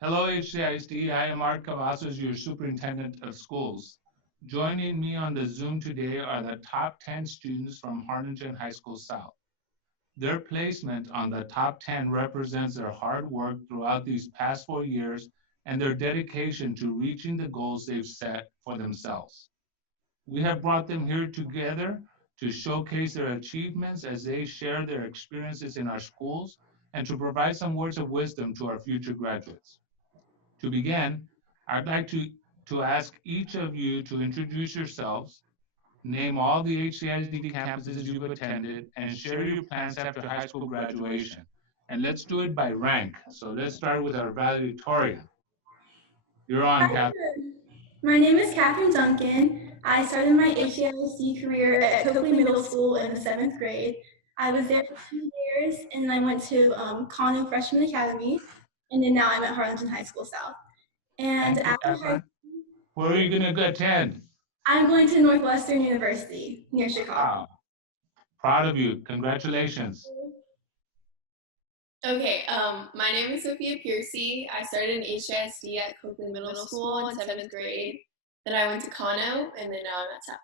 Hello, HCISD. I am Art Cavazos, your Superintendent of Schools. Joining me on the Zoom today are the top 10 students from Harlingen High School South. Their placement on the top 10 represents their hard work throughout these past 4 years and their dedication to reaching the goals they've set for themselves. We have brought them here together to showcase their achievements as they share their experiences in our schools and to provide some words of wisdom to our future graduates. To begin, I'd like to ask each of you to introduce yourselves, name all the HCISD campuses you've attended, and share your plans after high school graduation. And let's do it by rank. So let's start with our valedictorian. You're on, Kath. My name is Catherine Duncan. I started my HEISD career at Coakley Middle School in the 7th grade. I was there for 2 years, and then I went to Conner Freshman Academy, and then now I'm at Harlingen High School South. And Thank you, after high Catherine. Where are you going to attend? I'm going to Northwestern University near Chicago. Wow. Proud of you. Congratulations. Okay, my name is Sophia Piercy. I started in HISD at Copeland Middle School in 7th grade. Then I went to Kano, and then now I'm at South.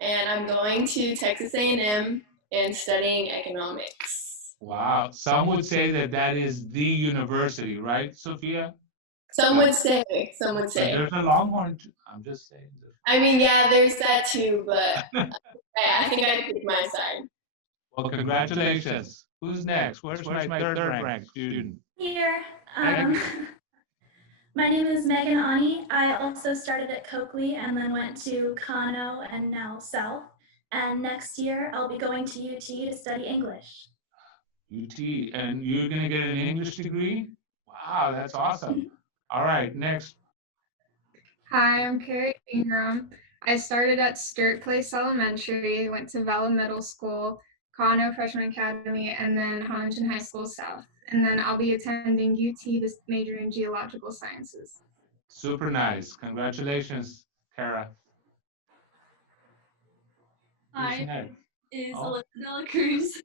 And I'm going to Texas A&M and studying economics. Wow. Some would say that that is the university, right, Sophia? Some would say. There's a Longhorn. I'm just saying. I mean, yeah, there's that too, but I think I picked my side. Well, congratulations. Who's next? Where's my third ranked student? Here. My name is Megan Ani. I also started at Coakley and then went to Kano and now South. And next year I'll be going to UT to study English. UT, and you're going to get an English degree? Wow, that's awesome. All right, next. Hi, I'm Carrie Ingram. I started at Sturt Place Elementary, went to Vela Middle School, Kano Freshman Academy, and then Harlingen High School South. And then I'll be attending UT to major in geological sciences. Super nice. Congratulations, Kara. Hi, is Alyssa Dela Cruz.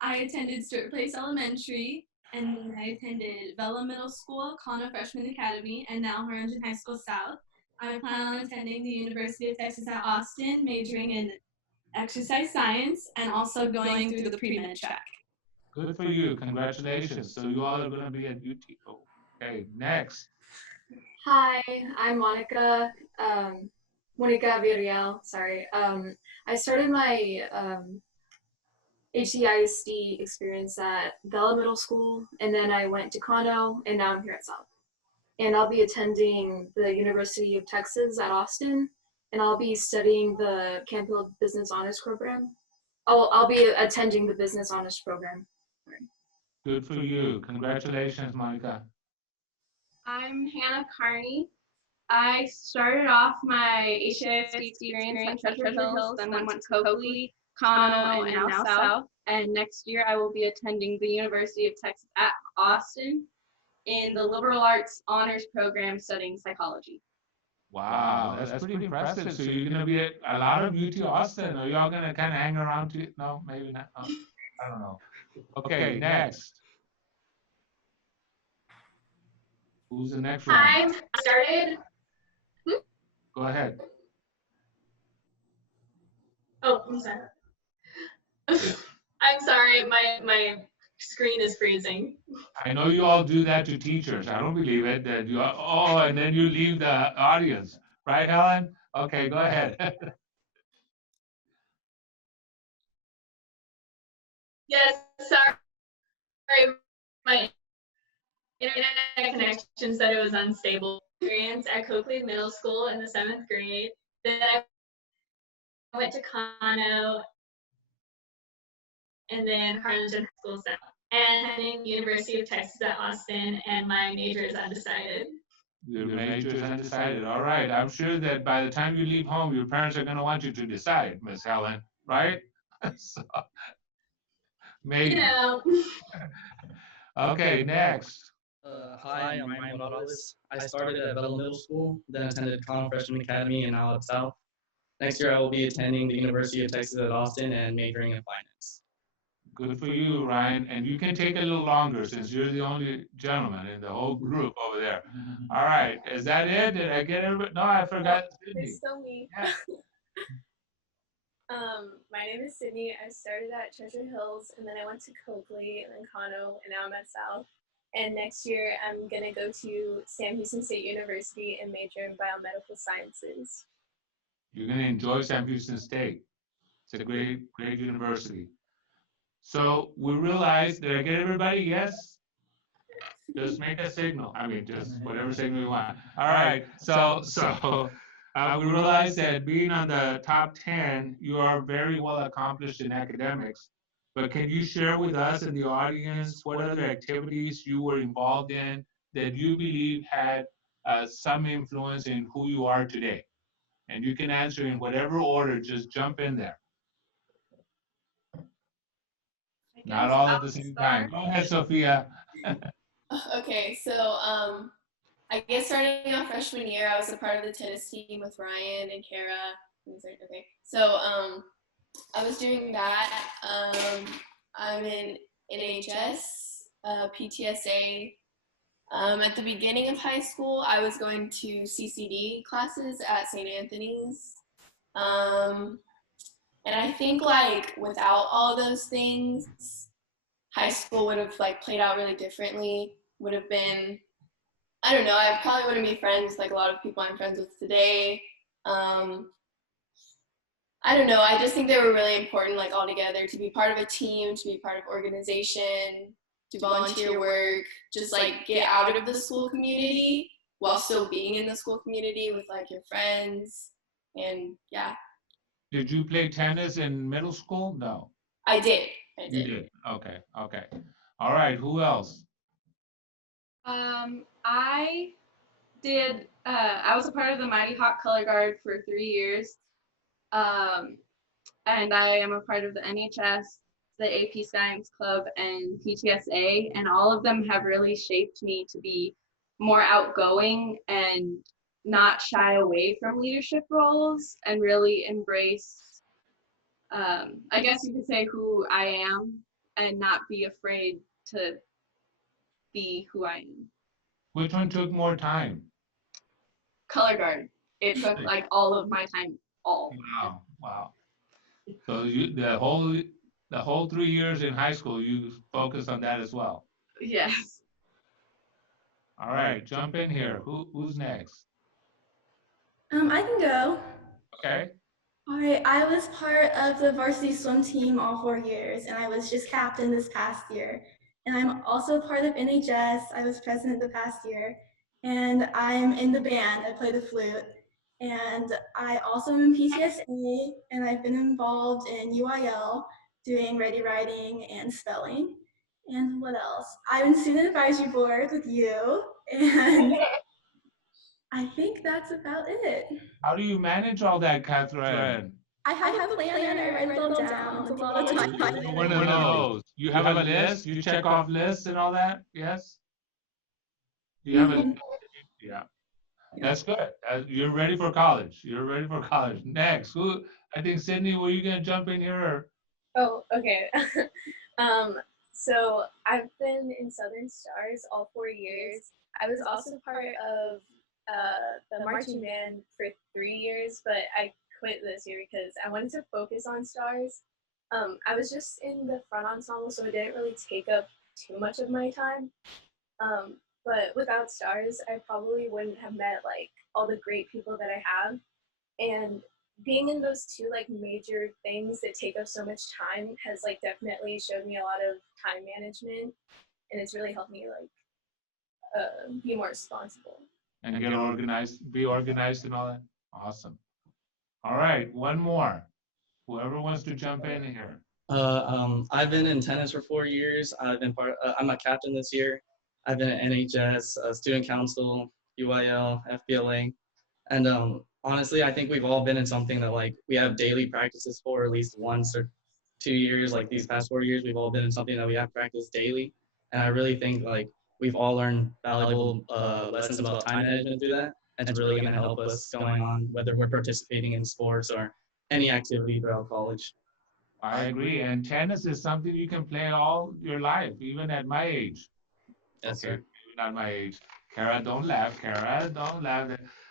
I attended Sturt Place Elementary, and then I attended Vela Middle School, Kano Freshman Academy, and now Harlingen High School South. I plan on attending the University of Texas at Austin, majoring in exercise science, and also going through the pre-med track. Good for you. Congratulations. So you all are going to be at UT. Okay, next. Hi, I'm Monica. Monica Villarreal, sorry. I started my HCISD experience at Vela Middle School, and then I went to Kano, and now I'm here at South. And I'll be attending the University of Texas at Austin, and I'll be studying the Campbell Business Honors Program. I'll be attending the Business Honors Program. Good for you. Congratulations, Monica. I'm Hannah Carney. I started off my HISD experience at Treasure Hills, then went to Coakley, Kano, and now South. And next year I will be attending the University of Texas at Austin in the Liberal Arts Honors Program studying psychology. Wow, that's pretty impressive. So you're going to be at a lot of UT Austin. Are y'all going to kind of hang around too? No, maybe not. Oh, I don't know. Okay, next. Who's the next one? I started. Go ahead. Oh, I'm sorry. I'm sorry, my screen is freezing. I know you all do that to teachers. I don't believe it. That you and then you leave the audience, right, Helen? Okay, go ahead. Yes, sorry, my internet connection said it was unstable. Experience at Coakley Middle School in the 7th grade. Then I went to Kano, and then Harlingen High School South, and attending the University of Texas at Austin, and my major is undecided. Your major is undecided. All right. I'm sure that by the time you leave home, your parents are going to want you to decide, Miss Helen, right? So, maybe. Yeah. Okay, next. Hi, I'm Ryan Morales. I started at Vela Middle School, then attended Conner Freshman Academy, and now at South. Next year, I will be attending the University of Texas at Austin and majoring in finance. Good for you, Ryan. And you can take a little longer since you're the only gentleman in the whole group over there. All right. Is that it? Did I get everybody? No, I forgot Sydney. There's still me. Yeah. My name is Sydney. I started at Treasure Hills, and then I went to Coakley, and then Kano, and now I'm at South. And next year, I'm gonna go to Sam Houston State University and major in biomedical sciences. You're going to enjoy Sam Houston State. It's a great, great university. So we realized, did I get everybody? Yes? Just make a signal. I mean, just whatever signal you want. All right. So we realized that being on the top 10, you are very well accomplished in academics. But can you share with us and the audience what other activities you were involved in that you believe had some influence in who you are today? And you can answer in whatever order, just jump in there. Not all at the same time. Go ahead, Sophia. Okay, so I guess starting off freshman year, I was a part of the tennis team with Ryan and Kara. Okay, so I was doing that. I'm in NHS, PTSA. At the beginning of high school, I was going to CCD classes at St. Anthony's. And I think like without all those things, high school would have like played out really differently. Would have been, I don't know, I probably wouldn't be friends with like a lot of people I'm friends with today. I don't know, I just think they were really important like all together, to be part of a team, to be part of organization, to volunteer work, just like get out of the school community while still being in the school community with like your friends. And yeah. Did you play tennis in middle school? No. I did. You did. Okay. Okay. All right. Who else? I did. I was a part of the Mighty Hawk Color Guard for 3 years, and I am a part of the NHS, the AP Science Club, and PTSA, and all of them have really shaped me to be more outgoing and not shy away from leadership roles and really embrace, I guess you could say, who I am and not be afraid to be who I am. Which one took more time? Color guard. It took like all of my time. Wow. Wow. So you the whole 3 years in high school, you focused on that as well. Yes. All right, jump in here. Who's next? I can go. Okay. All right, I was part of the varsity swim team all 4 years, and I was just captain this past year. And I'm also part of NHS. I was president the past year, and I'm in the band. I play the flute. And I also am in PTSA, and I've been involved in UIL, doing ready writing and spelling. And what else? I'm in student advisory board with you, and I think that's about it. How do you manage all that, Catherine? I have a planner. I write it all down. It's a lot of time. You're one of those. You have a list. You check off lists and all that. Yes. You have a yeah. That's good. You're ready for college. You're ready for college. Next, who? I think Sydney. Were you gonna jump in here? Or? Oh, okay. So I've been in Southern Stars all 4 years. I was also part of the marching band for 3 years, but I quit this year because I wanted to focus on Stars. I was just in the front ensemble, so it didn't really take up too much of my time. But without Stars, I probably wouldn't have met like all the great people that I have. And being in those two like major things that take up so much time has like definitely showed me a lot of time management, and it's really helped me like be more responsible. And get organized, be organized and all that. Awesome. All right, one more. Whoever wants to jump in here. I've been in tennis for 4 years. I've been I'm a captain this year. I've been at NHS, student council, UIL, FBLA, and honestly, I think we've all been in something that like we have daily practices for at least once or 2 years. Like these past 4 years, we've all been in something that we have practiced daily, and I really think like we've all learned valuable lessons about time management through that, and it's really going to help us going on, whether we're participating in sports or any activity throughout college. I agree. And tennis is something you can play all your life, even at my age. Yes, Okay, sir. not my age. Kara, don't laugh. Kara, don't laugh.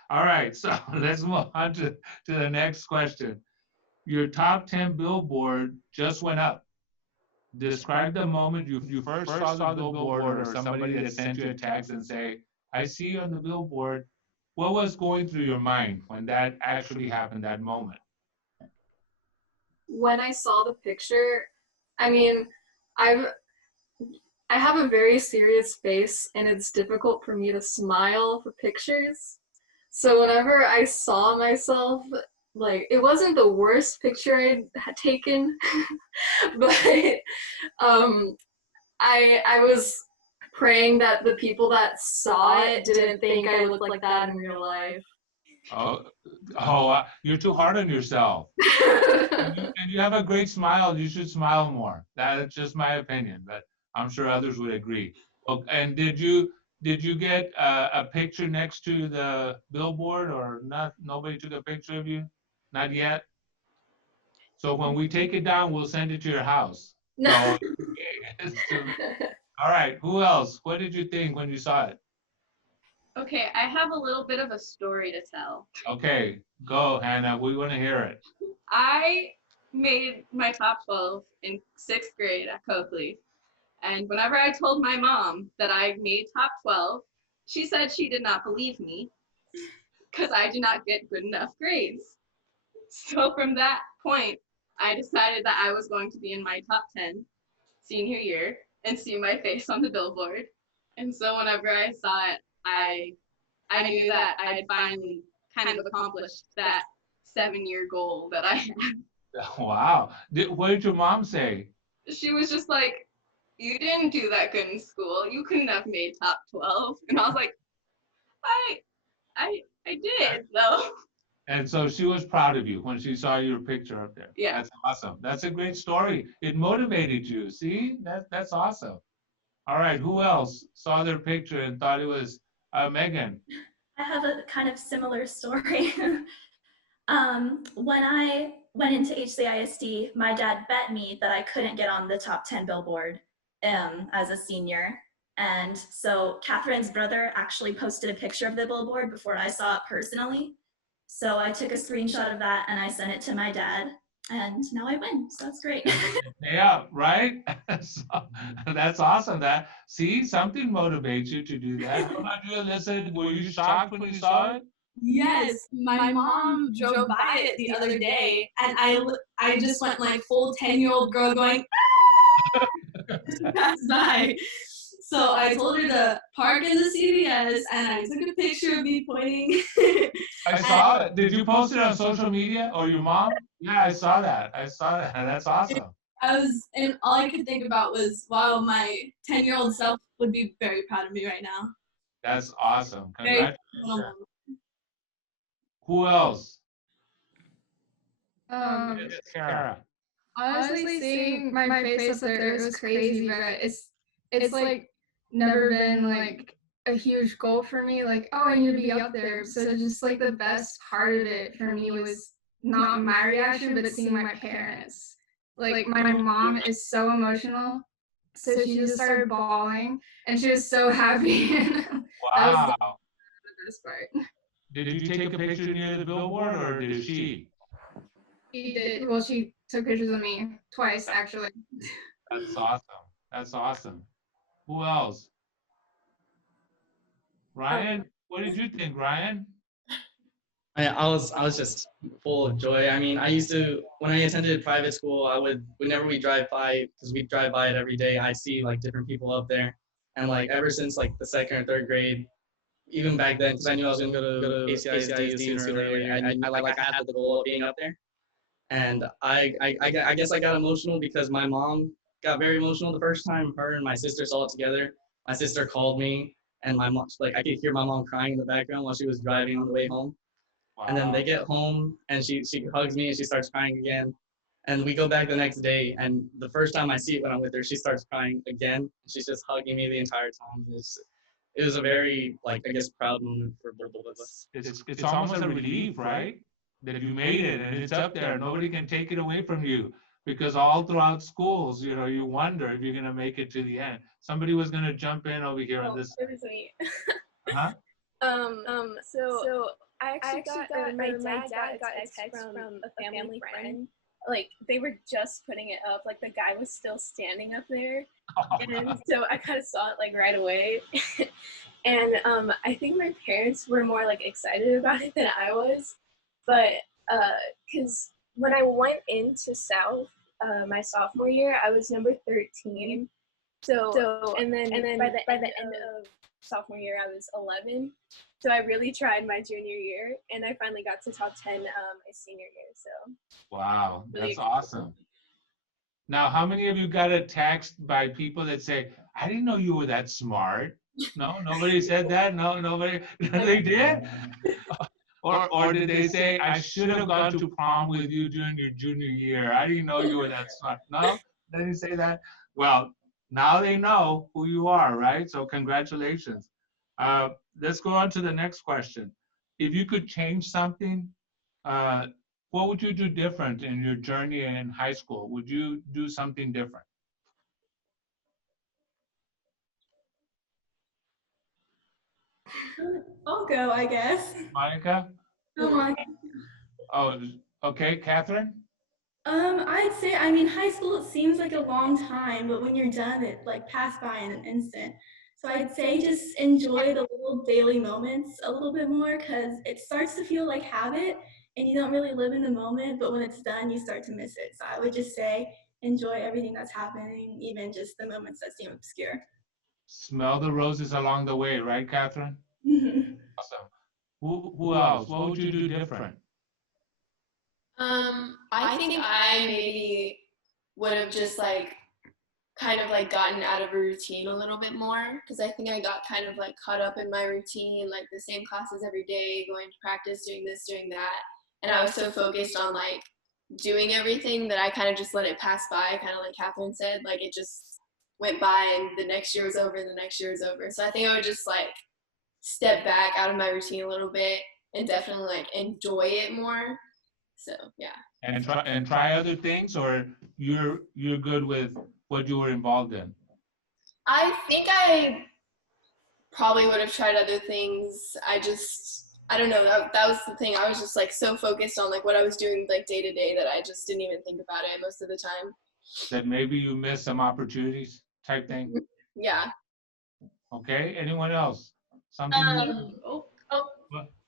All right, so let's move on to the next question. Your top 10 billboard just went up. Describe the moment you first saw the billboard or somebody that sent you a text and say, I see you on the billboard. What was going through your mind when that actually happened, that moment? When I saw the picture, I mean, I'm I have a very serious face and it's difficult for me to smile for pictures. So whenever I saw myself, like it wasn't the worst picture I had taken, but um I was praying that the people that saw it didn't think I looked like that in real life. Oh, you're too hard on yourself. And you have a great smile. You should smile more. That's just my opinion, but I'm sure others would agree. Oh, and did you get a picture next to the billboard or not? Nobody took a picture of you? Not yet? So when we take it down, we'll send it to your house. No. All right. Who else? What did you think when you saw it? Okay, I have a little bit of a story to tell. Okay, go, Hannah. We want to hear it. I made my top 12 in 6th grade at Coakley. And whenever I told my mom that I made top 12, she said she did not believe me because I did not get good enough grades. So from that point, I decided that I was going to be in my top 10 senior year and see my face on the billboard. And so whenever I saw it, I knew that I had finally kind of accomplished that 7-year goal that I had. Wow. What did your mom say? She was just like, you didn't do that good in school. You couldn't have made top 12. And I was like, I did though. And so she was proud of you when she saw your picture up there. Yeah. That's awesome. That's a great story. It motivated you. See, that's awesome. All right. Who else saw their picture and thought it was Megan? I have a kind of similar story. When I went into HCISD, my dad bet me that I couldn't get on the top 10 billboard as a senior. And so Catherine's brother actually posted a picture of the billboard before I saw it personally. So I took a screenshot of that and I sent it to my dad. And now I win. So that's great. Yeah, right. So, that's awesome. See, something motivates you to do that. How about you, Alyssa? Were you shocked when you saw it? Yes, my mom drove by it the other day, and I just went like full 10-year-old girl going pass by. So I told her to park in the CVS, and I took a picture of me pointing. I saw it. Did you post it on social media or your mom? Yeah, I saw that. I saw that. That's awesome. And all I could think about was, wow, my 10-year-old self would be very proud of me right now. That's awesome. Very Congratulations. Who else? Yes, Kara. honestly, seeing my face up there, it was crazy, but it's like never been like a huge goal for me. Like, oh, I need to be up there. So just like the best part of it for me was not my reaction, but seeing my parents. Like my mom is so emotional, so she just started bawling, and she was so happy. That was the Wow. best part. Did you take a picture near the billboard or did she? She did. Well, she took pictures of me twice, actually. That's awesome. That's awesome. Who else? Ryan, what did you think, Ryan? I was just full of joy. I mean, I used to when I attended private school, whenever we drive by, because we drive by it every day, I see like different people up there, and like ever since like the 2nd or 3rd grade, even back then, because I knew I was gonna go to ACISD sooner or later, I had the goal of being up there, and I guess I got emotional because my mom got very emotional the first time her and my sister saw it together. My sister called me, and my mom like I could hear my mom crying in the background while she was driving on the way home. And then they get home and she hugs me and she starts crying again. And we go back the next day and the first time I see it when I'm with her, she starts crying again. She's just hugging me the entire time. It was a very like I guess proud moment for both of us. It's almost a relief, right? That you made it and it's up there. Nobody can take it away from you. because all throughout schools, you wonder if you're going to make it to the end. Somebody was going to jump in over here on this. It was me. Huh? So I actually got, or my dad got a text from a family friend. Like, they were just putting it up. Like, the guy was still standing up there. And so I kind of saw it, like, right away. And I think my parents were more, like, excited about it than I was. But, because when I went into South my sophomore year, I was number 13. So and then by the end of sophomore year, I was 11. So I really tried my junior year, and I finally got to top 10 my senior year. So Wow, really that's awesome. Now, how many of you got a text by people that say, I didn't know you were that smart? No, nobody said that? No, nobody, they did? Or did they say, I should have gone to prom with you during your junior year. I didn't know you were that smart. No, they didn't say that? Well, now they know who you are, right? So congratulations. Let's go on to the next question. If you could change something, what would you do different in your journey in high school? Would you do something different? I'll go, I guess. Monica? Oh, okay, Catherine? I'd say, I mean, high school, it seems like a long time, but when you're done, it like passed by in an instant. So I'd say just enjoy the little daily moments a little bit more, because it starts to feel like habit and you don't really live in the moment, but when it's done, you start to miss it. So I would just say enjoy everything that's happening, even just the moments that seem obscure. Smell the roses along the way, right, Catherine? Awesome. Who else? What would you do different? I think I maybe would have just like kind of like gotten out of a routine a little bit more, because I think I got kind of like caught up in my routine, like the same classes every day, going to practice, doing this, doing that, and I was so focused on like doing everything that I kind of just let it pass by, kind of like Catherine said, like it just went by and the next year was over and the next year was over. So I think I would just like step back out of my routine a little bit and definitely like enjoy it more. So yeah. And try other things, or you're good with what you were involved in? I think I probably would have tried other things. I don't know, that was the thing. I was just like so focused on like what I was doing like day to day that I just didn't even think about it most of the time. That maybe you missed some opportunities type thing? Yeah. Okay, anyone else? Something Go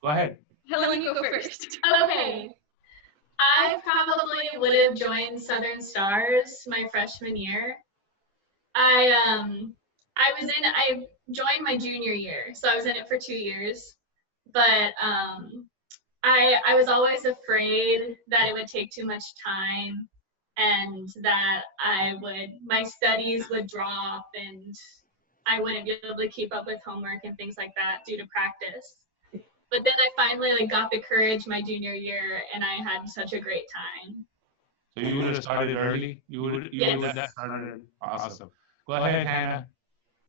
go ahead. Helen, you go first. Okay. I probably would have joined Southern Stars my freshman year. I joined my junior year, so I was in it for 2 years. But I was always afraid that it would take too much time and that my studies would drop and I wouldn't be able to keep up with homework and things like that due to practice. But then I finally got the courage my junior year, and I had such a great time. So you would have started early? You would have started. Awesome. Go ahead, Hannah.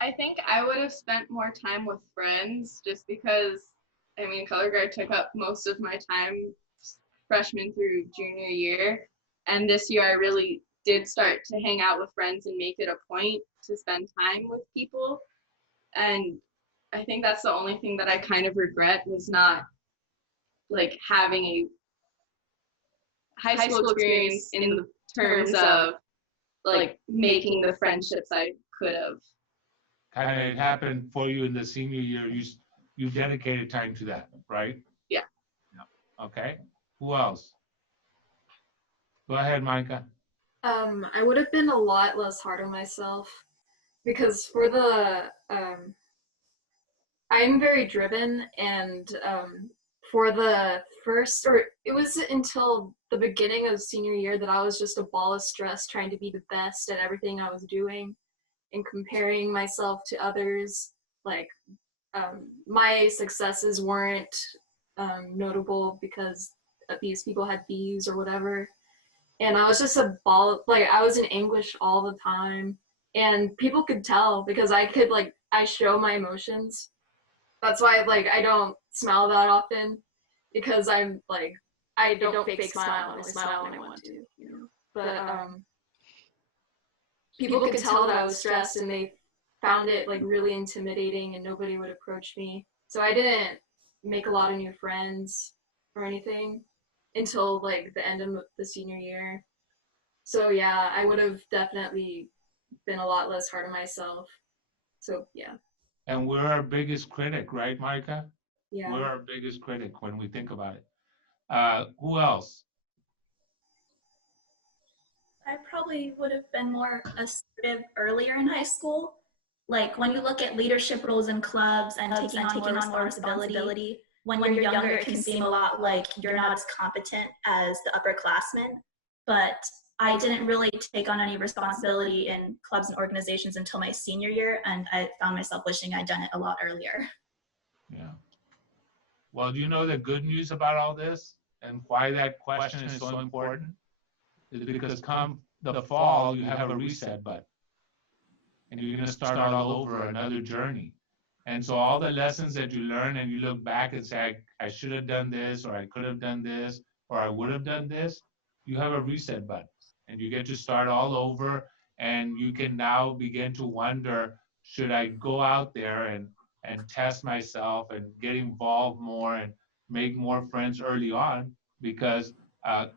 I think I would have spent more time with friends, just because, I mean, color guard took up most of my time freshman through junior year. And this year I really did start to hang out with friends and make it a point to spend time with people. And I think that's the only thing that I kind of regret, was not like having a high school experience in the terms of like making the friendships I could have. Kind of it happened for you in the senior year. You dedicated time to that, right? Yeah. Okay. Who else? Go ahead, Micah. I would have been a lot less hard on myself, because for the I'm very driven, and for the first, or it was until the beginning of senior year that I was just a ball of stress trying to be the best at everything I was doing and comparing myself to others. Like my successes weren't notable because these people had B's or whatever. And I was just a ball, like I was in English all the time, and people could tell because I show my emotions. That's why I don't smile that often, because I'm like, I don't fake smile. I smile when I want to, you know. but people could tell that I was stressed, and they found it like really intimidating, and nobody would approach me. So I didn't make a lot of new friends or anything until like the end of the senior year. So yeah, I would have definitely been a lot less hard on myself. So yeah. And we're our biggest critic, right, Micah? Yeah. We're our biggest critic when we think about it. Who else? I probably would have been more assertive earlier in high school. Like when you look at leadership roles in clubs and taking on more responsibility, when you're younger, it can seem a lot like you're not as competent as the upperclassmen. But I didn't really take on any responsibility in clubs and organizations until my senior year, and I found myself wishing I'd done it a lot earlier. Yeah. Well, do you know the good news about all this and why that question is so important? Is because come the fall, you have a reset button and you're going to start all over another journey. And so all the lessons that you learn and you look back and say, I should have done this, or I could have done this, or I would have done this, you have a reset button and you get to start all over, and you can now begin to wonder, should I go out there and test myself and get involved more and make more friends early on, because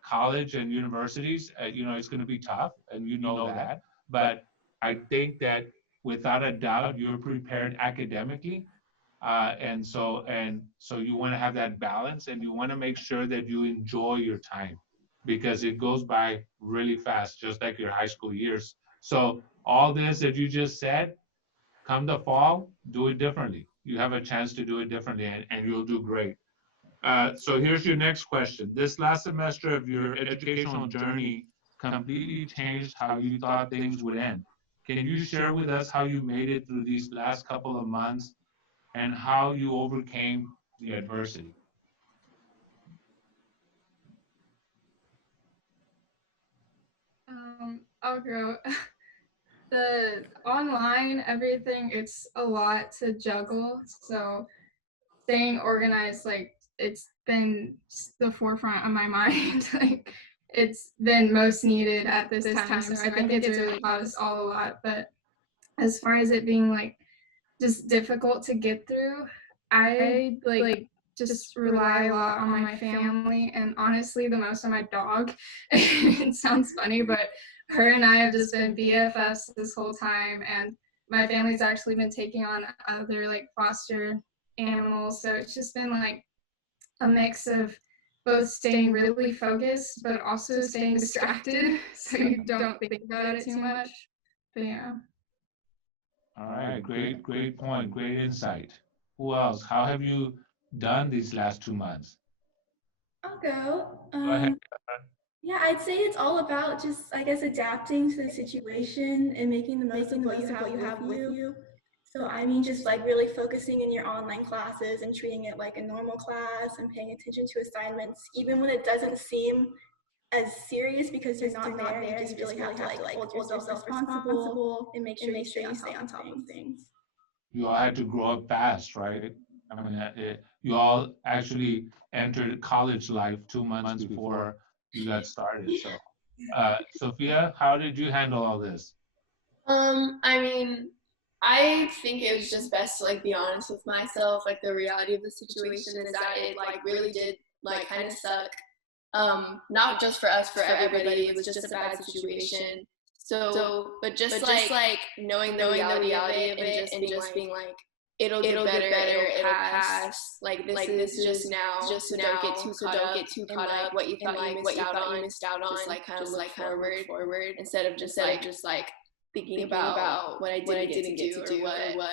college and universities, it's going to be tough, and you know that. But I think that without a doubt, you're prepared academically, and so you want to have that balance, and you want to make sure that you enjoy your time, because it goes by really fast, just like your high school years. So all this that you just said, come the fall, do it differently. You have a chance to do it differently, and you'll do great. So here's your next question. This last semester of your educational journey completely changed how you thought things would end. Can you share with us how you made it through these last couple of months and how you overcame the adversity? I'll go. The online everything, it's a lot to juggle. So staying organized, like it's been the forefront of my mind. Like it's been most needed at this time. So I think it's really taught us all a lot. But as far as it being like just difficult to get through, I like just rely a lot on my family, and honestly the most on my dog. It sounds funny, but her and I have just been BFFs this whole time, and my family's actually been taking on other like foster animals, so it's just been like a mix of both staying really focused but also staying distracted so you don't think about it too much. But yeah. All right, great point, great insight. Who else? How have you done these last 2 months? I'll go. Go ahead. Yeah, I'd say it's all about just, I guess, adapting to the situation and making the most of what you have with you. So, I mean, just like really focusing in your online classes and treating it like a normal class and paying attention to assignments, even when it doesn't seem as serious because you're not there. You just really have to like hold yourself responsible and make sure you stay on top of things. You all had to grow up fast, right? I mean, you all actually entered college life 2 months before you got started. So, Sophia, how did you handle all this? I mean, I think it was just best to like be honest with myself. Like the reality of the situation is that it like really did like kind of suck. Not just for us, for everybody. It was just a bad situation. So, but just like knowing the reality of it and just being like, it'll get better, it'll pass. Like this is just now. So don't get too caught up. What you thought you missed out on. Just like kind of look forward instead of just like thinking about what I didn't get to do or what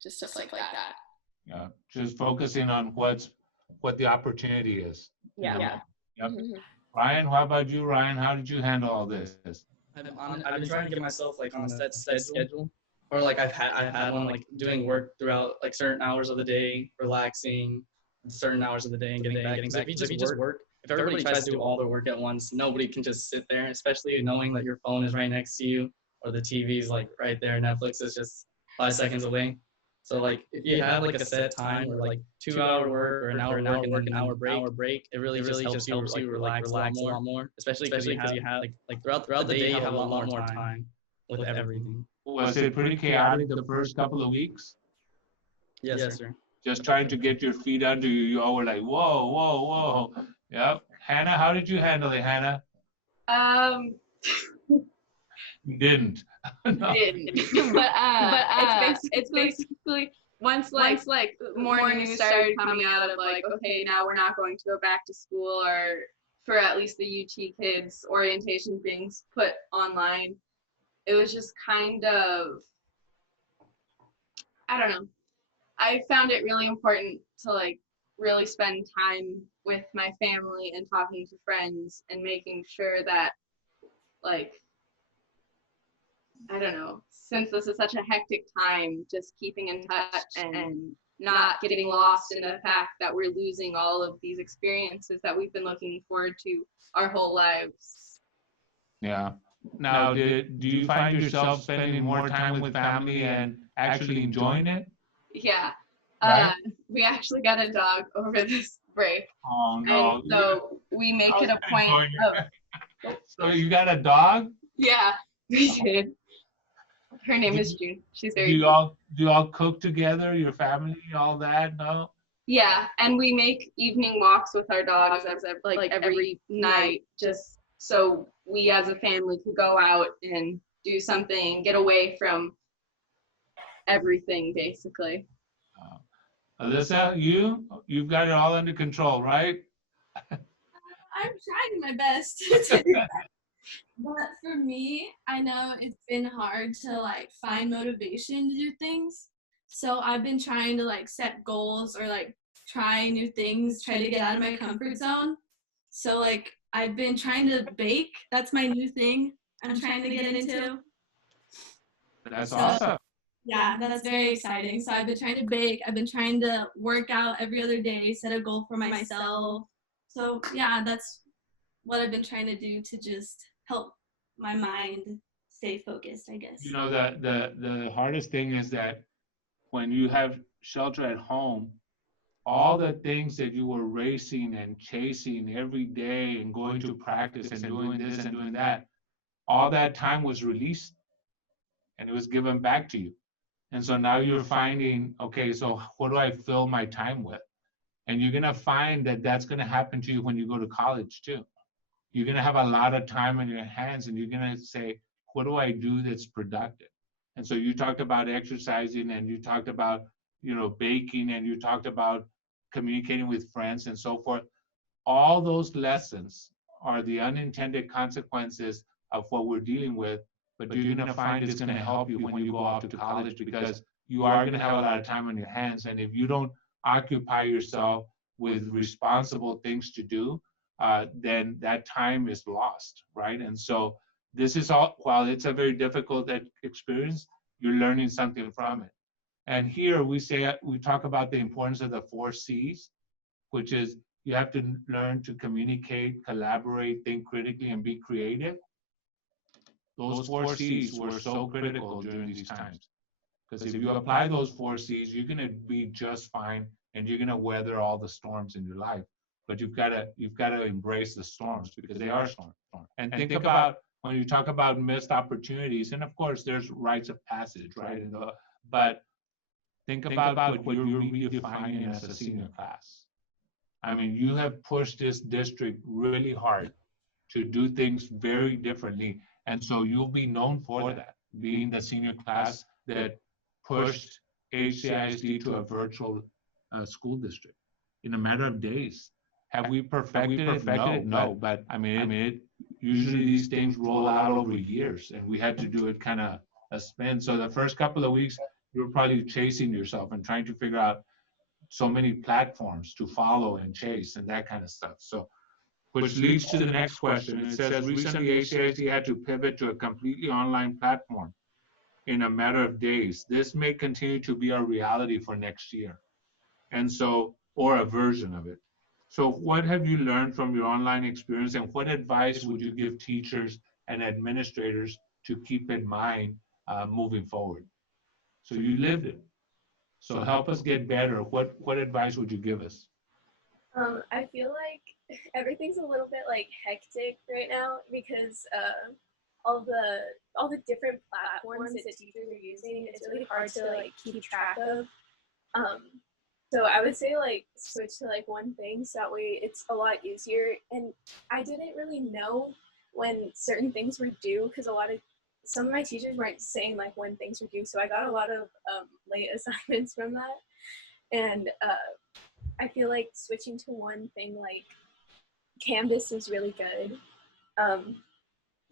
just stuff like that. Yeah, just focusing on what the opportunity is. Yeah. Yep. Mm-hmm. Ryan, how about you, Ryan? How did you handle all this? I've been trying to get myself like on a set schedule, or like I've had one, like doing work throughout like certain hours of the day, relaxing certain hours of the day and getting back. Because if you just work, if everybody tries to do all their work at once, nobody can just sit there, especially knowing that your phone is right next to you or the TV's like right there. Netflix is just 5 seconds away. So like if you have like a set time or like 2 hour work or an hour work and then an hour break, it really just helps you relax a lot more, especially because you have like throughout the day you have a lot more time with everything. Was it pretty chaotic the first couple of weeks? Yes, sir. Just trying to get your feet under you, you all were like, whoa, whoa, whoa. Yep. Hannah, how did you handle it, Hannah? You didn't. No. Didn't. but it's basically once more news started coming out of like, okay, now we're not going to go back to school, or for at least the UT kids, orientation being put online. It was just kind of, I don't know. I found it really important to like really spend time with my family and talking to friends and making sure that, like, I don't know, since this is such a hectic time, just keeping in touch and not getting lost in the fact that we're losing all of these experiences that we've been looking forward to our whole lives. Yeah. Now, do you find yourself spending more time with family and actually enjoying it? Yeah. Right? We actually got a dog over this break. Oh, no. And so we make it a point of. So you got a dog? Yeah, we did. Her name is June. She's very Do you all cook together, your family, all that? No? Yeah, and we make evening walks with our dogs like every night, just so we as a family could go out and do something, get away from everything, basically. Alyssa, you've got it all under control, right? I'm trying my best to do that. But for me, I know it's been hard to like find motivation to do things. So I've been trying to like set goals or like try new things, try to get out of my comfort zone. So like I've been trying to bake. That's my new thing I'm trying to get into. That's awesome. Yeah, that's very exciting. So I've been trying to bake. I've been trying to work out every other day, set a goal for myself. So yeah, that's what I've been trying to do to just help my mind stay focused, I guess. You know, the hardest thing is that when you have shelter at home, all the things that you were racing and chasing every day and going to practice and doing this and doing that, all that time was released and it was given back to you. And so now you're finding, okay, so what do I fill my time with? And you're going to find that that's going to happen to you when you go to college too. You're going to have a lot of time in your hands and you're going to say, what do I do that's productive? And so you talked about exercising and you talked about, baking and you talked about communicating with friends and so forth. All those lessons are the unintended consequences of what we're dealing with, but you're going to find it's going to help you when you go off to college because you are going to have a lot of time on your hands. And if you don't occupy yourself with responsible things to do, then that time is lost, right? And so this is all, while it's a very difficult experience, you're learning something from it. And here we talk about the importance of the 4 C's, which is you have to learn to communicate, collaborate, think critically, and be creative. Those 4 C's were so critical during these times. Because if you apply those 4 C's, you're going to be just fine and you're going to weather all the storms in your life. But you've got to embrace the storms because they are storms. And think about when you talk about missed opportunities, and of course there's rites of passage, right? But think about what you're redefining as a senior class. I mean, you have pushed this district really hard to do things very differently. And so you'll be known for that, being the senior class that pushed HCISD to a virtual school district in a matter of days. Have we perfected it? No, but I mean, usually these things roll out over years and we had to do it kind of a spin. So the first couple of weeks, you were probably chasing yourself and trying to figure out so many platforms to follow and chase and that kind of stuff. So, which leads to the next question. It says, recently HCISD had to pivot to a completely online platform in a matter of days. This may continue to be our reality for next year. And so, or a version of it. So what have you learned from your online experience and what advice would you give teachers and administrators to keep in mind moving forward? So you lived it. So help us get better. What advice would you give us? I feel like everything's a little bit like hectic right now because all the different platforms that teachers are using. It's really hard to like keep track of. Um, so I would say like switch to like one thing so that way it's a lot easier. And I didn't really know when certain things were due because some of my teachers weren't saying like when things were due. So I got a lot of late assignments from that. And I feel like switching to one thing like Canvas is really good.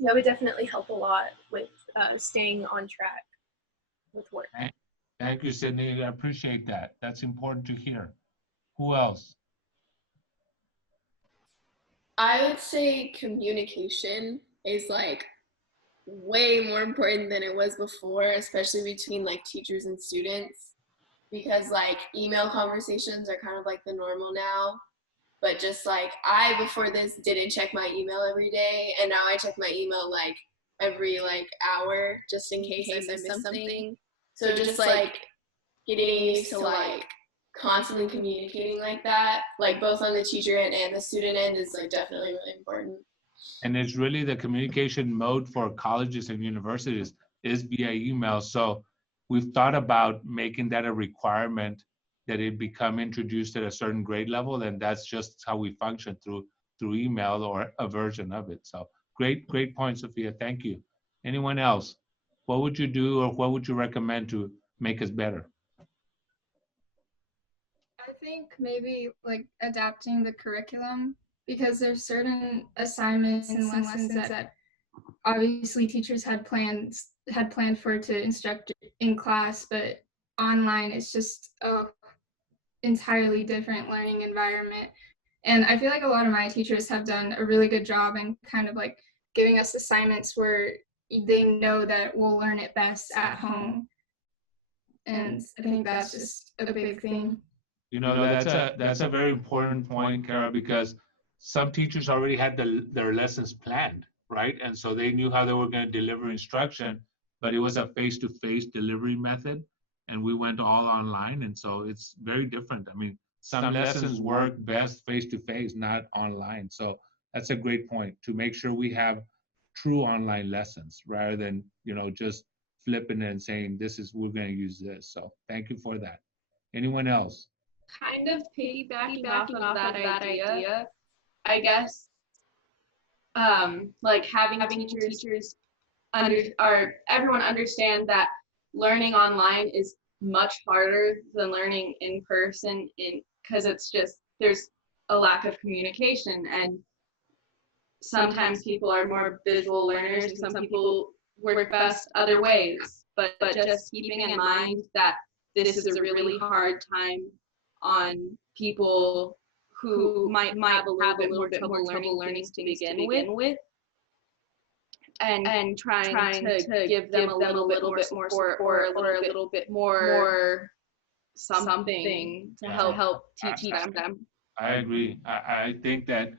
That would definitely help a lot with staying on track with work. Thank you, Sydney. I appreciate that. That's important to hear. Who else? I would say communication is like way more important than it was before, especially between like teachers and students, because like email conversations are kind of like the normal now. But just like I before this didn't check my email every day, and now I check my email like every like hour just in case I miss something. So just like getting used to like constantly communicating like that, like both on the teacher end and the student end, is like definitely really important. And it's really the communication mode for colleges and universities is via email. So we've thought about making that a requirement that it become introduced at a certain grade level, and that's just how we function through email or a version of it. So great point, Sophia. Thank you. Anyone else? What would you do or what would you recommend to make us better? I think maybe like adapting the curriculum, because there's certain assignments and lessons that obviously teachers had planned for to instruct in class, but online it's just a entirely different learning environment. And I feel like a lot of my teachers have done a really good job in kind of like giving us assignments where they know that we'll learn it best at home. And I think that's just a big thing. You know, that's a very important point, Kara, because some teachers already had their lessons planned, right? And so they knew how they were going to deliver instruction, but it was a face-to-face delivery method, and we went all online, and so it's very different. I mean, some lessons work best face-to-face, not online. So that's a great point, to make sure we have true online lessons rather than, you know, just flipping it and saying, we're going to use this. So thank you for that. Anyone else? Kind of piggybacking off of that idea, I guess, like having teachers everyone understand that learning online is much harder than learning in person, because it's just there's a lack of communication, and sometimes people are more visual learners and some people work best other ways, but just keeping in mind that this is a really hard time on people who might have a little bit more trouble learning to begin with, and trying to give them a little bit more support or a little bit more something to help teach them. I agree. I think that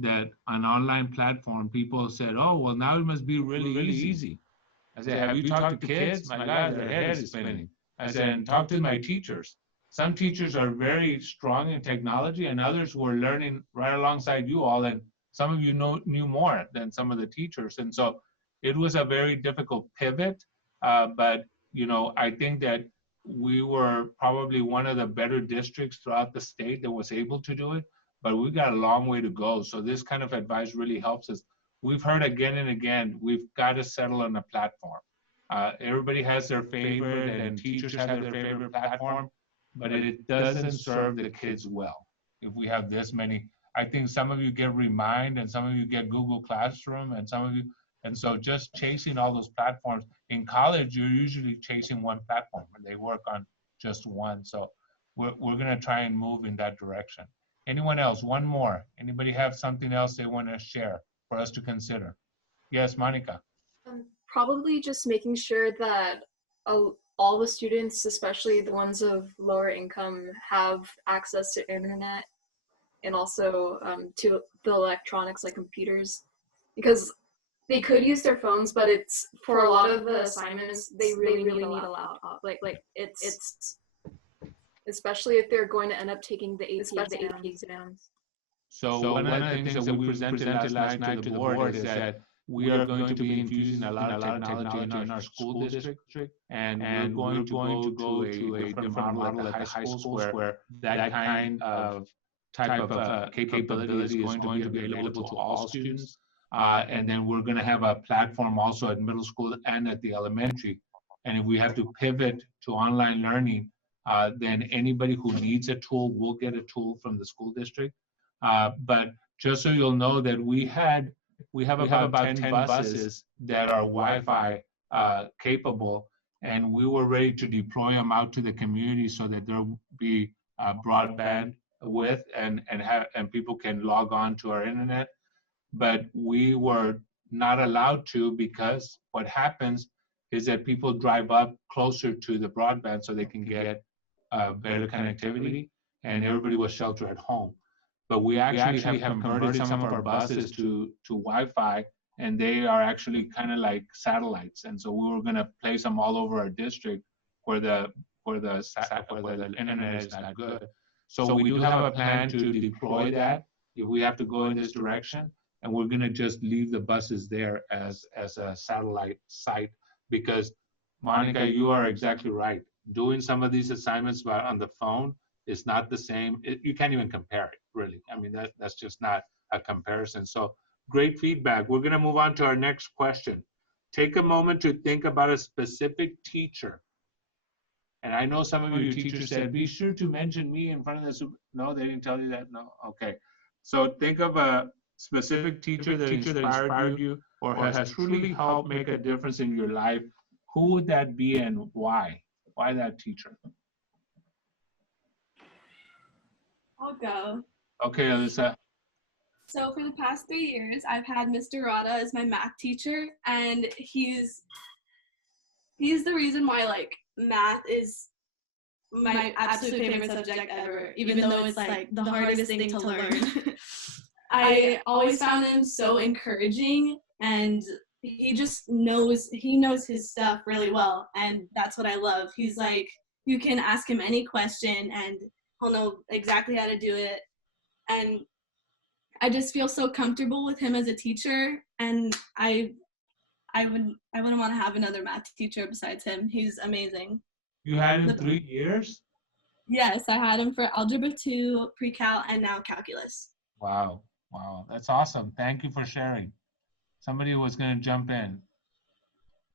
an online platform, people said, oh, well, now it must be really easy. I said, have you talked to kids? My God, their head is spinning. I said, and talk to my teachers. Some teachers are very strong in technology, and others were learning right alongside you all, and some of you knew more than some of the teachers. And so it was a very difficult pivot, but you know, I think that we were probably one of the better districts throughout the state that was able to do it, but we got a long way to go. So this kind of advice really helps us. We've heard again and again, we've got to settle on a platform. Everybody has their favorite, and teachers have their favorite platform, but it doesn't serve the kids well if we have this many. I think some of you get Remind, and some of you get Google Classroom, and some of you, and so just chasing all those platforms. In college, you're usually chasing one platform, and they work on just one. So we're going to try and move in that direction. Anyone else? One more. Anybody have something else they want to share for us to consider? Yes, Monica. Probably just making sure that all the students, especially the ones of lower income, have access to internet and also to the electronics like computers, because they could use their phones, but it's for a lot of the assignments they really need a laptop. Like it's especially if they're going to end up taking the AP exams. So one of the things that we presented last night to the board is that we are going to be infusing a lot of technology in our school district, and we're going to go to a different model at the high schools where that kind of type of capability is going to be available to all students. And then we're going to have a platform also at middle school and at the elementary. And if we have to pivot to online learning, then anybody who needs a tool will get a tool from the school district. But just so you'll know that we have about 10 buses that are Wi-Fi capable, and we were ready to deploy them out to the community so that there will be broadband with and people can log on to our internet. But we were not allowed to, because what happens is that people drive up closer to the broadband so they can get better connectivity, and everybody was sheltered at home. But we actually have converted some of our buses to Wi-Fi, and they are actually kind of like satellites. And so we were going to place them all over our district where the internet is not good. So we do have a plan to deploy that if we have to go in this direction, and we're going to just leave the buses there as a satellite site, because Monica, you are exactly right. Doing some of these assignments on the phone is not the same. You can't even compare it, really. I mean, that's just not a comparison. So great feedback. We're going to move on to our next question. Take a moment to think about a specific teacher. And I know some of your teachers said, be sure to mention me in front of the super. No, they didn't tell you that? No? Okay. So think of a specific teacher that inspired you or has truly helped make a difference in your life. Who would that be and why? Why that teacher? I'll go. Okay, Alyssa. So for the past 3 years, I've had Mr. Rada as my math teacher, and he's the reason why like math is my absolute favorite subject ever, even though it's like the hardest thing to learn. I always found him so encouraging, and he knows his stuff really well, and that's what I love. He's like, you can ask him any question and he'll know exactly how to do it. And I just feel so comfortable with him as a teacher, and I wouldn't want to have another math teacher besides him. He's amazing. You had him 3 years? Yes, I had him for Algebra 2, Pre-Cal, and now Calculus. Wow, that's awesome. Thank you for sharing. Somebody was going to jump in.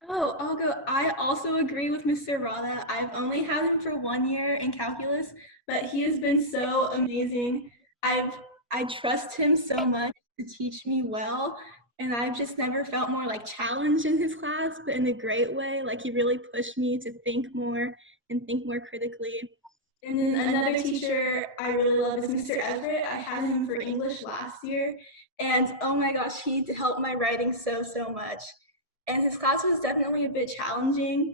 Oh, I'll go. I also agree with Mr. Rada. I've only had him for 1 year in calculus, but he has been so amazing. I trust him so much to teach me well, and I've just never felt more like challenged in his class, but in a great way. Like, he really pushed me to think more and think more critically. And then another teacher I really love is Mr. Everett. I had him for English last year, and oh my gosh, he helped my writing so much. And his class was definitely a bit challenging,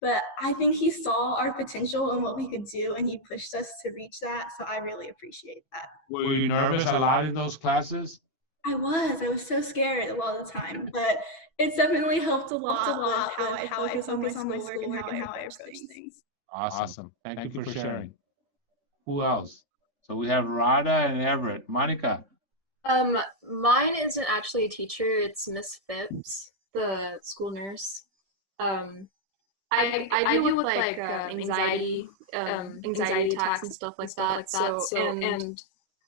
but I think he saw our potential and what we could do, and he pushed us to reach that, so I really appreciate that. Were you nervous a lot in those classes? I was so scared a lot of the time, but it's definitely helped a lot with how I focus on my schoolwork and how I approach things. Awesome. Thank you for sharing. Who else? So we have Rada and Everett. Monica. Mine isn't actually a teacher, it's Miss Phipps, the school nurse. I deal with like anxiety attacks and stuff like that. And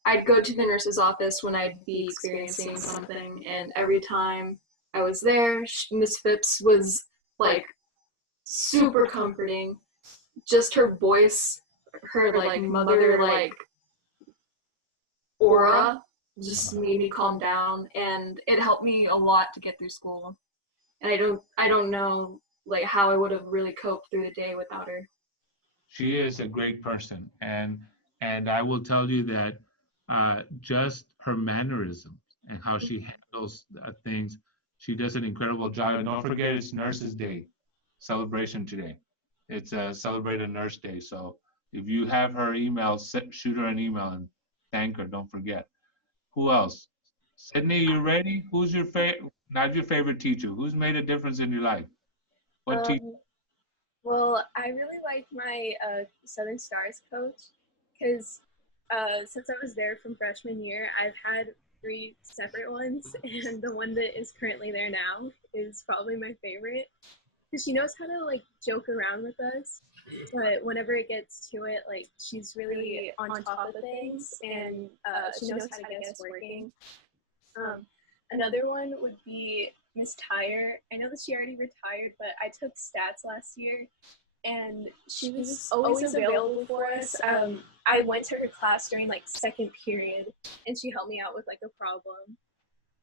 I'd go to the nurse's office when I'd be experiencing something, and every time I was there, Miss Phipps was like super comforting. Just her voice, her like mother like aura just made me calm down, and it helped me a lot to get through school. And I don't know like how I would have really coped through the day without her. She is a great person, and I will tell you that just her mannerisms and how she handles things, she does an incredible job. And don't forget, it's Nurses Day celebration today. It's a Celebrate a Nurse Day. So if you have her email, shoot her an email and thank her. Don't forget. Who else? Sydney, you ready? Who's your favorite? Not your favorite teacher. Who's made a difference in your life? What teacher? Well, I really like my Southern Stars coach because since I was there from freshman year, I've had 3 separate ones, and the one that is currently there now is probably my favorite because she knows how to like joke around with us, but whenever it gets to it, like she's really on top of things, and she knows how to get us working. Another one would be Miss Tyre. I know that she already retired, but I took stats last year, and she was always available for us. I went to her class during like second period, and she helped me out with like a problem.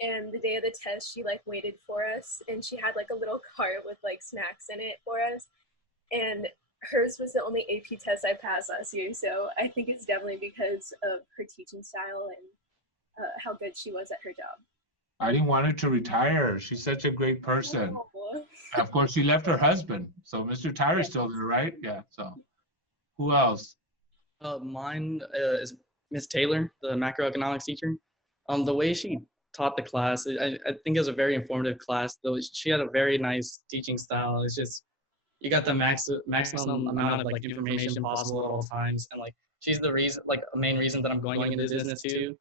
And the day of the test, she like waited for us, and she had like a little cart with like snacks in it for us. And hers was the only AP test I passed last year, so I think it's definitely because of her teaching style and how good she was at her job. I didn't want her to retire. She's such a great person. Oh. Of course, she left her husband. So Mr. Tyre is still there, right? Yeah. So who else? Mine is Miss Taylor, the macroeconomics teacher. The way she taught the class, I think it was a very informative class. Though she had a very nice teaching style. It's just you got the maximum amount of like information possible at all times, and like she's the reason, like a main reason that I'm going into business too.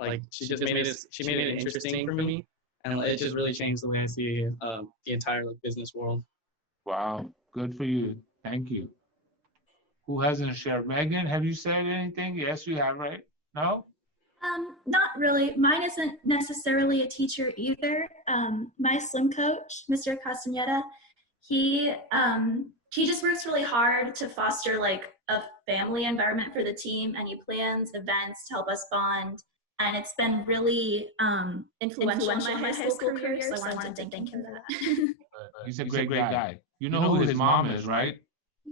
Like she made it interesting for me, and it just really changed the way I see the entire like business world. Wow, good for you. Thank you. Who hasn't shared? Megan, have you said anything? Yes, you have, right? No? Not really. Mine isn't necessarily a teacher either. My swim coach, Mr. Castaneda, he just works really hard to foster like a family environment for the team, and he plans events to help us bond. And it's been really influential in my high school career, so I wanted to thank him for that. He's a great guy. You know who his mom is, right?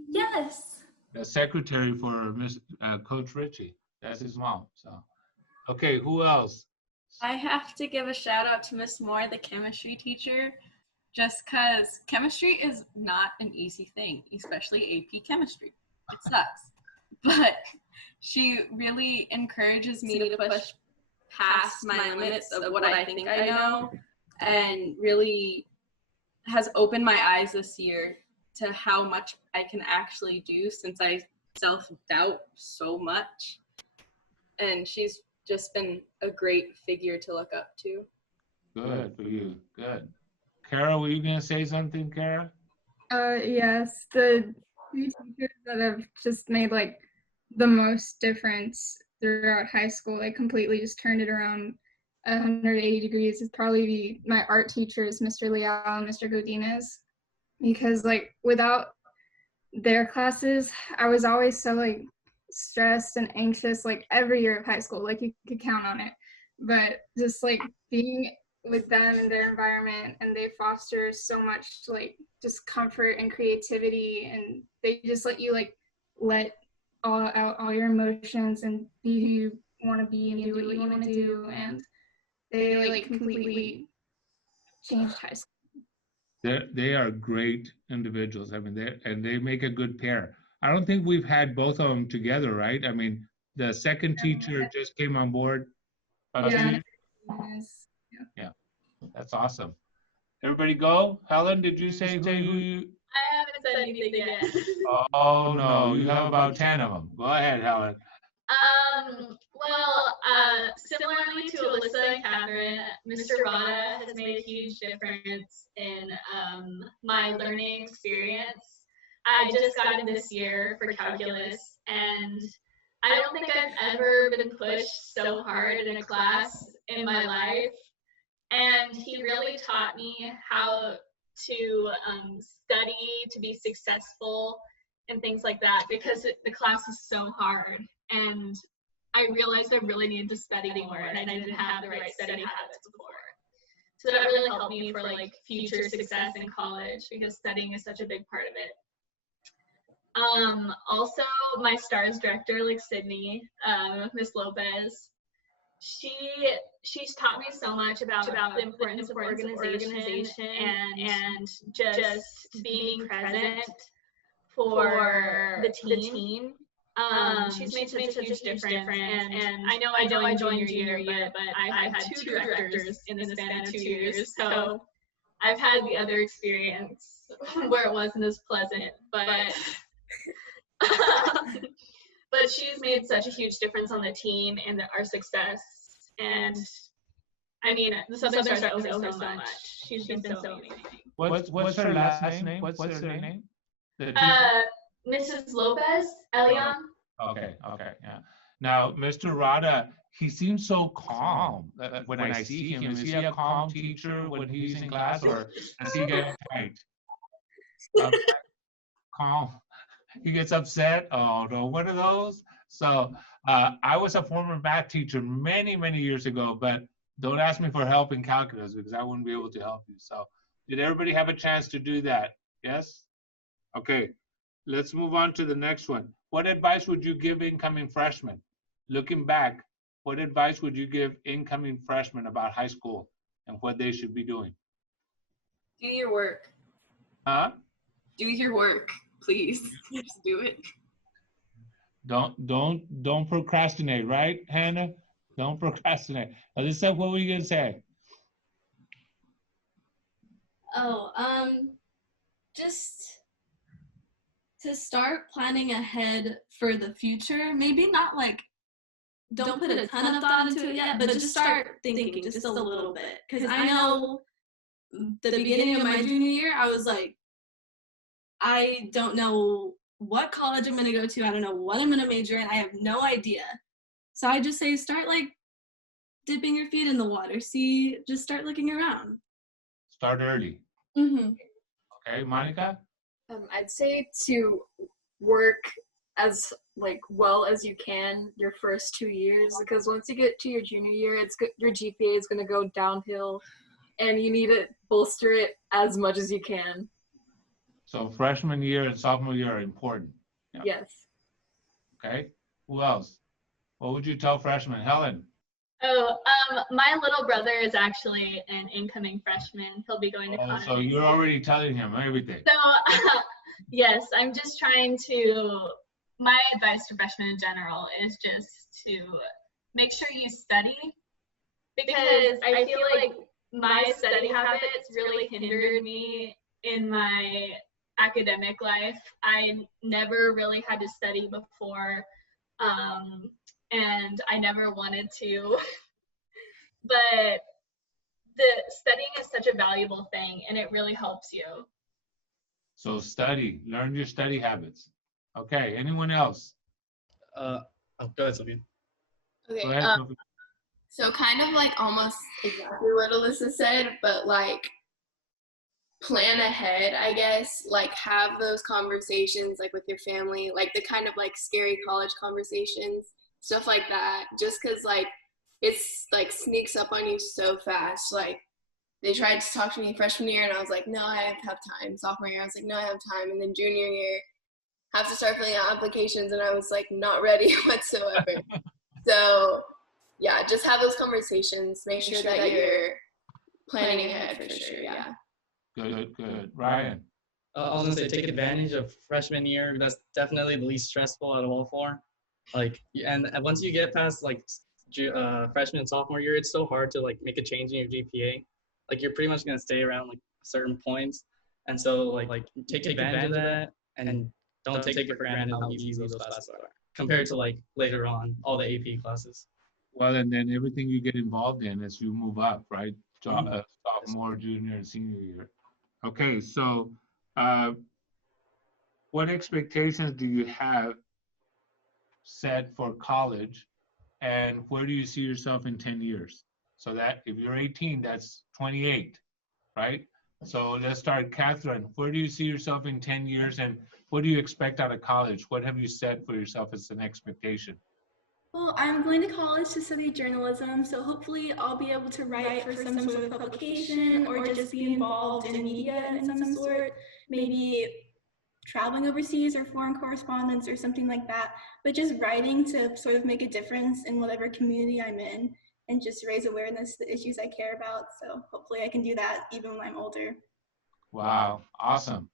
Yes. The secretary for Coach Ritchie. That's his mom. So, okay, who else? I have to give a shout out to Miss Moore, the chemistry teacher, just because chemistry is not an easy thing, especially AP chemistry. It sucks. But she really encourages me to push past my limits of what I think I know, and really has opened my eyes this year to how much I can actually do, since I self-doubt so much. And she's just been a great figure to look up to. Good for you. Good. Kara, were you going to say something, Kara? Yes, the 2 teachers that have just made like the most difference throughout high school, like completely just turned it around 180 degrees, is probably my art teachers, Mr. Leal and Mr. Godinez, because like without their classes, I was always so like stressed and anxious like every year of high school, like you could count on it. But just like being with them and their environment, and they foster so much like just comfort and creativity, and they just let you like let out all your emotions and be who you want to be and do what you want to do, and they like completely changed high school. They are great individuals. I mean, they make a good pair. I don't think we've had both of them together, right? I mean, the second teacher just came on board. Yeah. That's awesome. Everybody go. Helen, did you say who you? I haven't said anything yet. Oh no, you have about 10 of them. Go ahead, Helen. Well, similarly to Alyssa and Catherine, Mr. Rada has made a huge difference in my learning experience. I just got in this year for calculus, and I don't think I've ever been pushed so hard in a class in my life. And he really taught me how to study, to be successful, and things like that, because the class is so hard. And I realized I really needed to study more, and I didn't have the right study habits before. So that really helped me for like future success in college, because studying is such a big part of it. Also, my STARS director, like Sydney, Miss Lopez, she's taught me so much about the importance of organization and just being present for the team. She's made such a huge difference, and I know I joined junior year, but I've had 2 directors in the span of 2 years, so I've had the other experience where it wasn't as pleasant, but but she's made such a huge difference on the team and our success. And I mean, the Southern Stars owe her so much. She's been so amazing. What's her last name? What's her name? The teacher? Mrs. Lopez, Elion. Okay, yeah. Now, Mr. Rada, he seems so calm when I see him. Is he a calm teacher when he's in class, or does he get uptight? Calm. He gets upset. Oh no, one of those. So I was a former math teacher many years ago, but don't ask me for help in calculus because I wouldn't be able to help you. So did everybody have a chance to do that? Yes? Okay, let's move on to the next one. What advice would you give incoming freshmen? Looking back, what advice would you give incoming freshmen about high school and what they should be doing? Do your work. Huh? Do your work, please. Just do it. Don't procrastinate, right, Hannah? Don't procrastinate. Alyssa, what were you gonna say? Oh, just to start planning ahead for the future. Maybe not like don't put a ton of thought into it yet, but just start thinking just a little bit. Because I know the beginning of my junior year, I was like, I don't know what college I'm gonna go to. I don't know what I'm gonna major in. I have no idea. So I just say start like dipping your feet in the water. Just start looking around. Start early. Mm-hmm. Okay, Monica? I'd say to work as well as you can your first 2 years, because once you get to your junior year, your GPA is going to go downhill, and you need to bolster it as much as you can. So freshman year and sophomore year are important. Yeah. Yes. Okay. Who else? What would you tell freshmen? Helen? Oh, my little brother is actually an incoming freshman. He'll be going to college. So you're already telling him everything. So, yes, I'm just trying to, my advice to freshmen in general is just to make sure you study, because I feel like my study habits really hindered me in my academic life. I never really had to study before, and I never wanted to, but studying is such a valuable thing, and it really helps you. So study, learn your study habits. Okay, anyone else? Go ahead, Sophia. Okay, Go ahead, Sophia. so kind of like almost exactly what Alyssa said, but like plan ahead, I guess, like have those conversations like with your family, like the kind of like scary college conversations, stuff like that, just because like it's like sneaks up on you so fast. Like they tried to talk to me freshman year and I was like, no, I have time. Sophomore year I was like, no, I have time. And then junior year have to start filling out applications and I was like not ready whatsoever. So yeah, just have those conversations, make sure that you're planning ahead for sure. Yeah. Good. Ryan? I was gonna say, take advantage of freshman year. That's definitely the least stressful out of all four. Like, and once you get past like freshman and sophomore year, it's so hard to like make a change in your GPA. Like you're pretty much gonna stay around like certain points, and so like take advantage of that, and don't take it for granted how easy those classes are compared to like later on all the AP classes. Well, and then everything you get involved in as you move up, right? Sophomore, junior, and senior year. Okay, so what expectations do you have set for college, and where do you see yourself in 10 years? So that if you're 18, that's 28, right? So let's start, Catherine. Where do you see yourself in 10 years, and what do you expect out of college? What have you set for yourself as an expectation? Well, I'm going to college to study journalism, so hopefully I'll be able to write for some sort of publication or just be involved in media in some sort, maybe traveling overseas or foreign correspondence or something like that, but just writing to sort of make a difference in whatever community I'm in and just raise awareness to the issues I care about. So hopefully I can do that even when I'm older. Wow, awesome.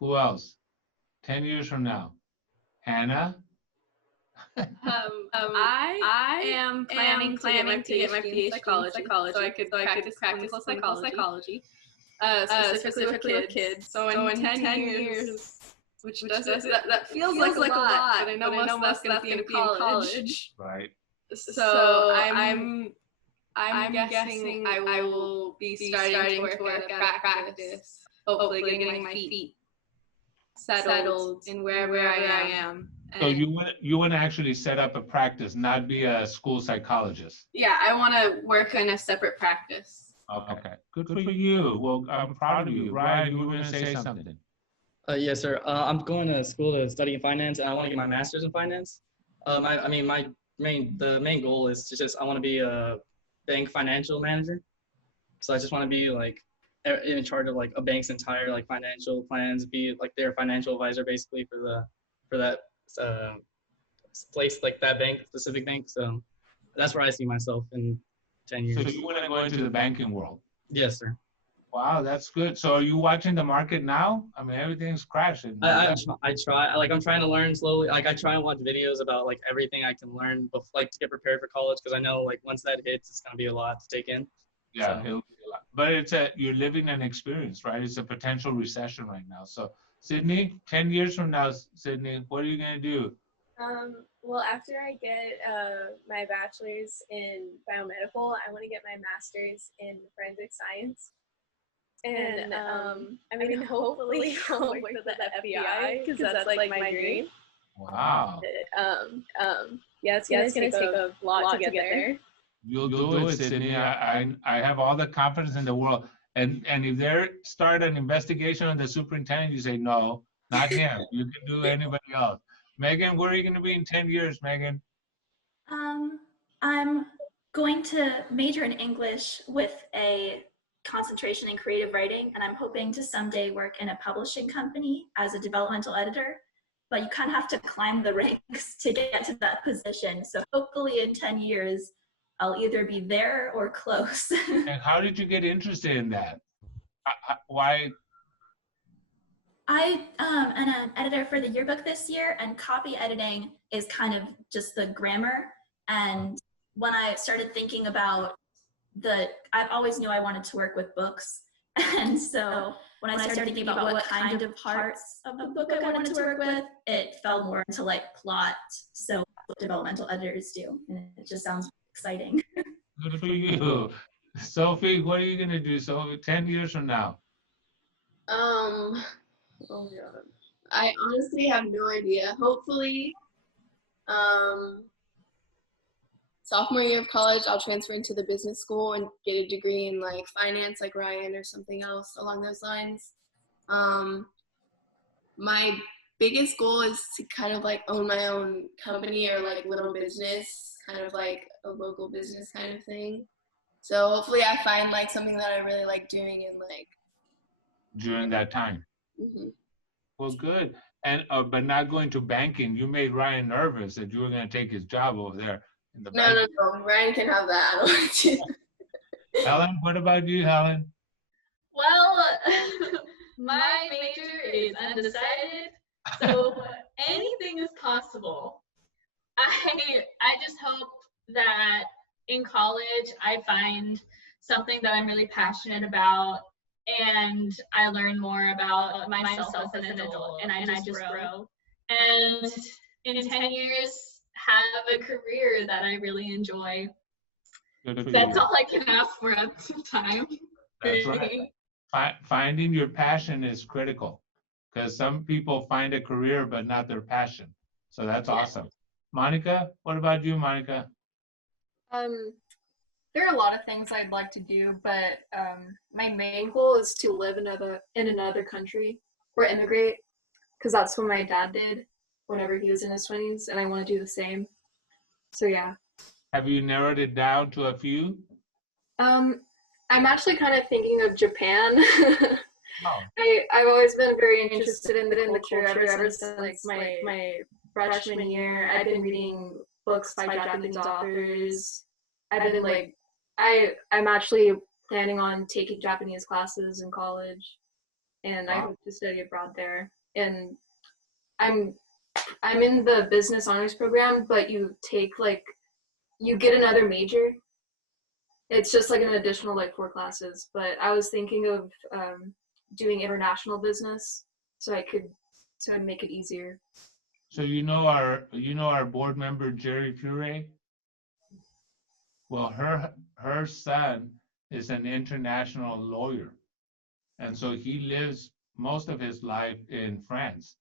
Who else? 10 years from now? Hannah? I am planning to get my PhD in psychology so I could practice clinical psychology. specifically with kids. So in 10 years, which that feels like a lot, but I know most of that's going to be in college. Right. So I'm guessing I will be starting to work at practice, hopefully getting my feet settled in wherever I am. So you want to actually set up a practice, not be a school psychologist. Yeah, I want to work in a separate practice. Okay, good for you. Well, I'm proud of you. Ryan, you were going to say something. Yes, sir. I'm going to school to study finance, and I want to get my master's in finance. The main goal is to I want to be a bank financial manager. So I just want to be like in charge of like a bank's entire like financial plans, be like their financial advisor basically for that place, like that specific bank. So that's where I see myself in 10 years. So you want to go into the banking world? Yes, sir. Wow, that's good. So are you watching the market now? I mean, everything's crashing. I try. Like I'm trying to learn slowly. Like I try and watch videos about like everything I can learn, like to get prepared for college, because I know like once that hits, it's gonna be a lot to take in. Yeah, it'll be a lot. But you're living an experience, right? It's a potential recession right now. So Sydney, 10 years from now, Sydney, what are you gonna do? Well, after I get my bachelor's in biomedical, I want to get my master's in forensic science. And I mean, hopefully I'll work for the FBI, because that's like my dream. Wow. Yeah, it's gonna take a lot to get there. You'll do it, Sydney. I have all the confidence in the world. And if they start an investigation on the superintendent, you say, no, not him. You can do anybody else. Megan, where are you going to be in 10 years, Megan? I'm going to major in English with a concentration in creative writing, and I'm hoping to someday work in a publishing company as a developmental editor. But you kind of have to climb the ranks to get to that position. So hopefully in 10 years, I'll either be there or close. And how did you get interested in that? Why? I am an editor for the yearbook this year, and copy editing is kind of just the grammar. And when I started thinking about I always knew I wanted to work with books. And so when I started thinking about what kind of parts of the book I wanted to work with, it fell more into like plot. So what developmental editors do, and it just sounds exciting. Good for you. Sophie, what are you going to do 10 years from now? Oh God. I honestly have no idea. Hopefully, sophomore year of college, I'll transfer into the business school and get a degree in like finance, like Ryan, or something else along those lines. My biggest goal is to kind of like own my own company or like little business, kind of like a local business kind of thing. So hopefully I find like something that I really like doing and like during that time. Mm-hmm. Well, good. And but not going to banking. You made Ryan nervous that you were going to take his job over there in the bank. No. Ryan can have that. I don't want to. Helen, what about you, Helen? Well, my major is undecided, so anything is possible. I just hope that in college I find something that I'm really passionate about, and I learn more about myself as an adult, and I just grow. And in 10 years, have a career that I really enjoy. That's all I can ask for at the time. That's right. Finding your passion is critical, because some people find a career but not their passion. So that's awesome. Monica, what about you, Monica? There are a lot of things I'd like to do, but my main goal is to live in another country or immigrate, because that's what my dad did whenever he was in his 20s, and I want to do the same. So yeah. Have you narrowed it down to a few? I'm actually kind of thinking of Japan. Oh. I've always been very interested in the culture ever since like my freshman year. I've been reading books by Japanese authors. I've been like, I'm actually planning on taking Japanese classes in college, and I hope to study abroad there. And I'm in the business honors program, but you get another major. It's just like an additional like 4 classes, but I was thinking of doing international business so I'd make it easier. So you know our board member Jerry Fure? Well, her son is an international lawyer, and so he lives most of his life in France.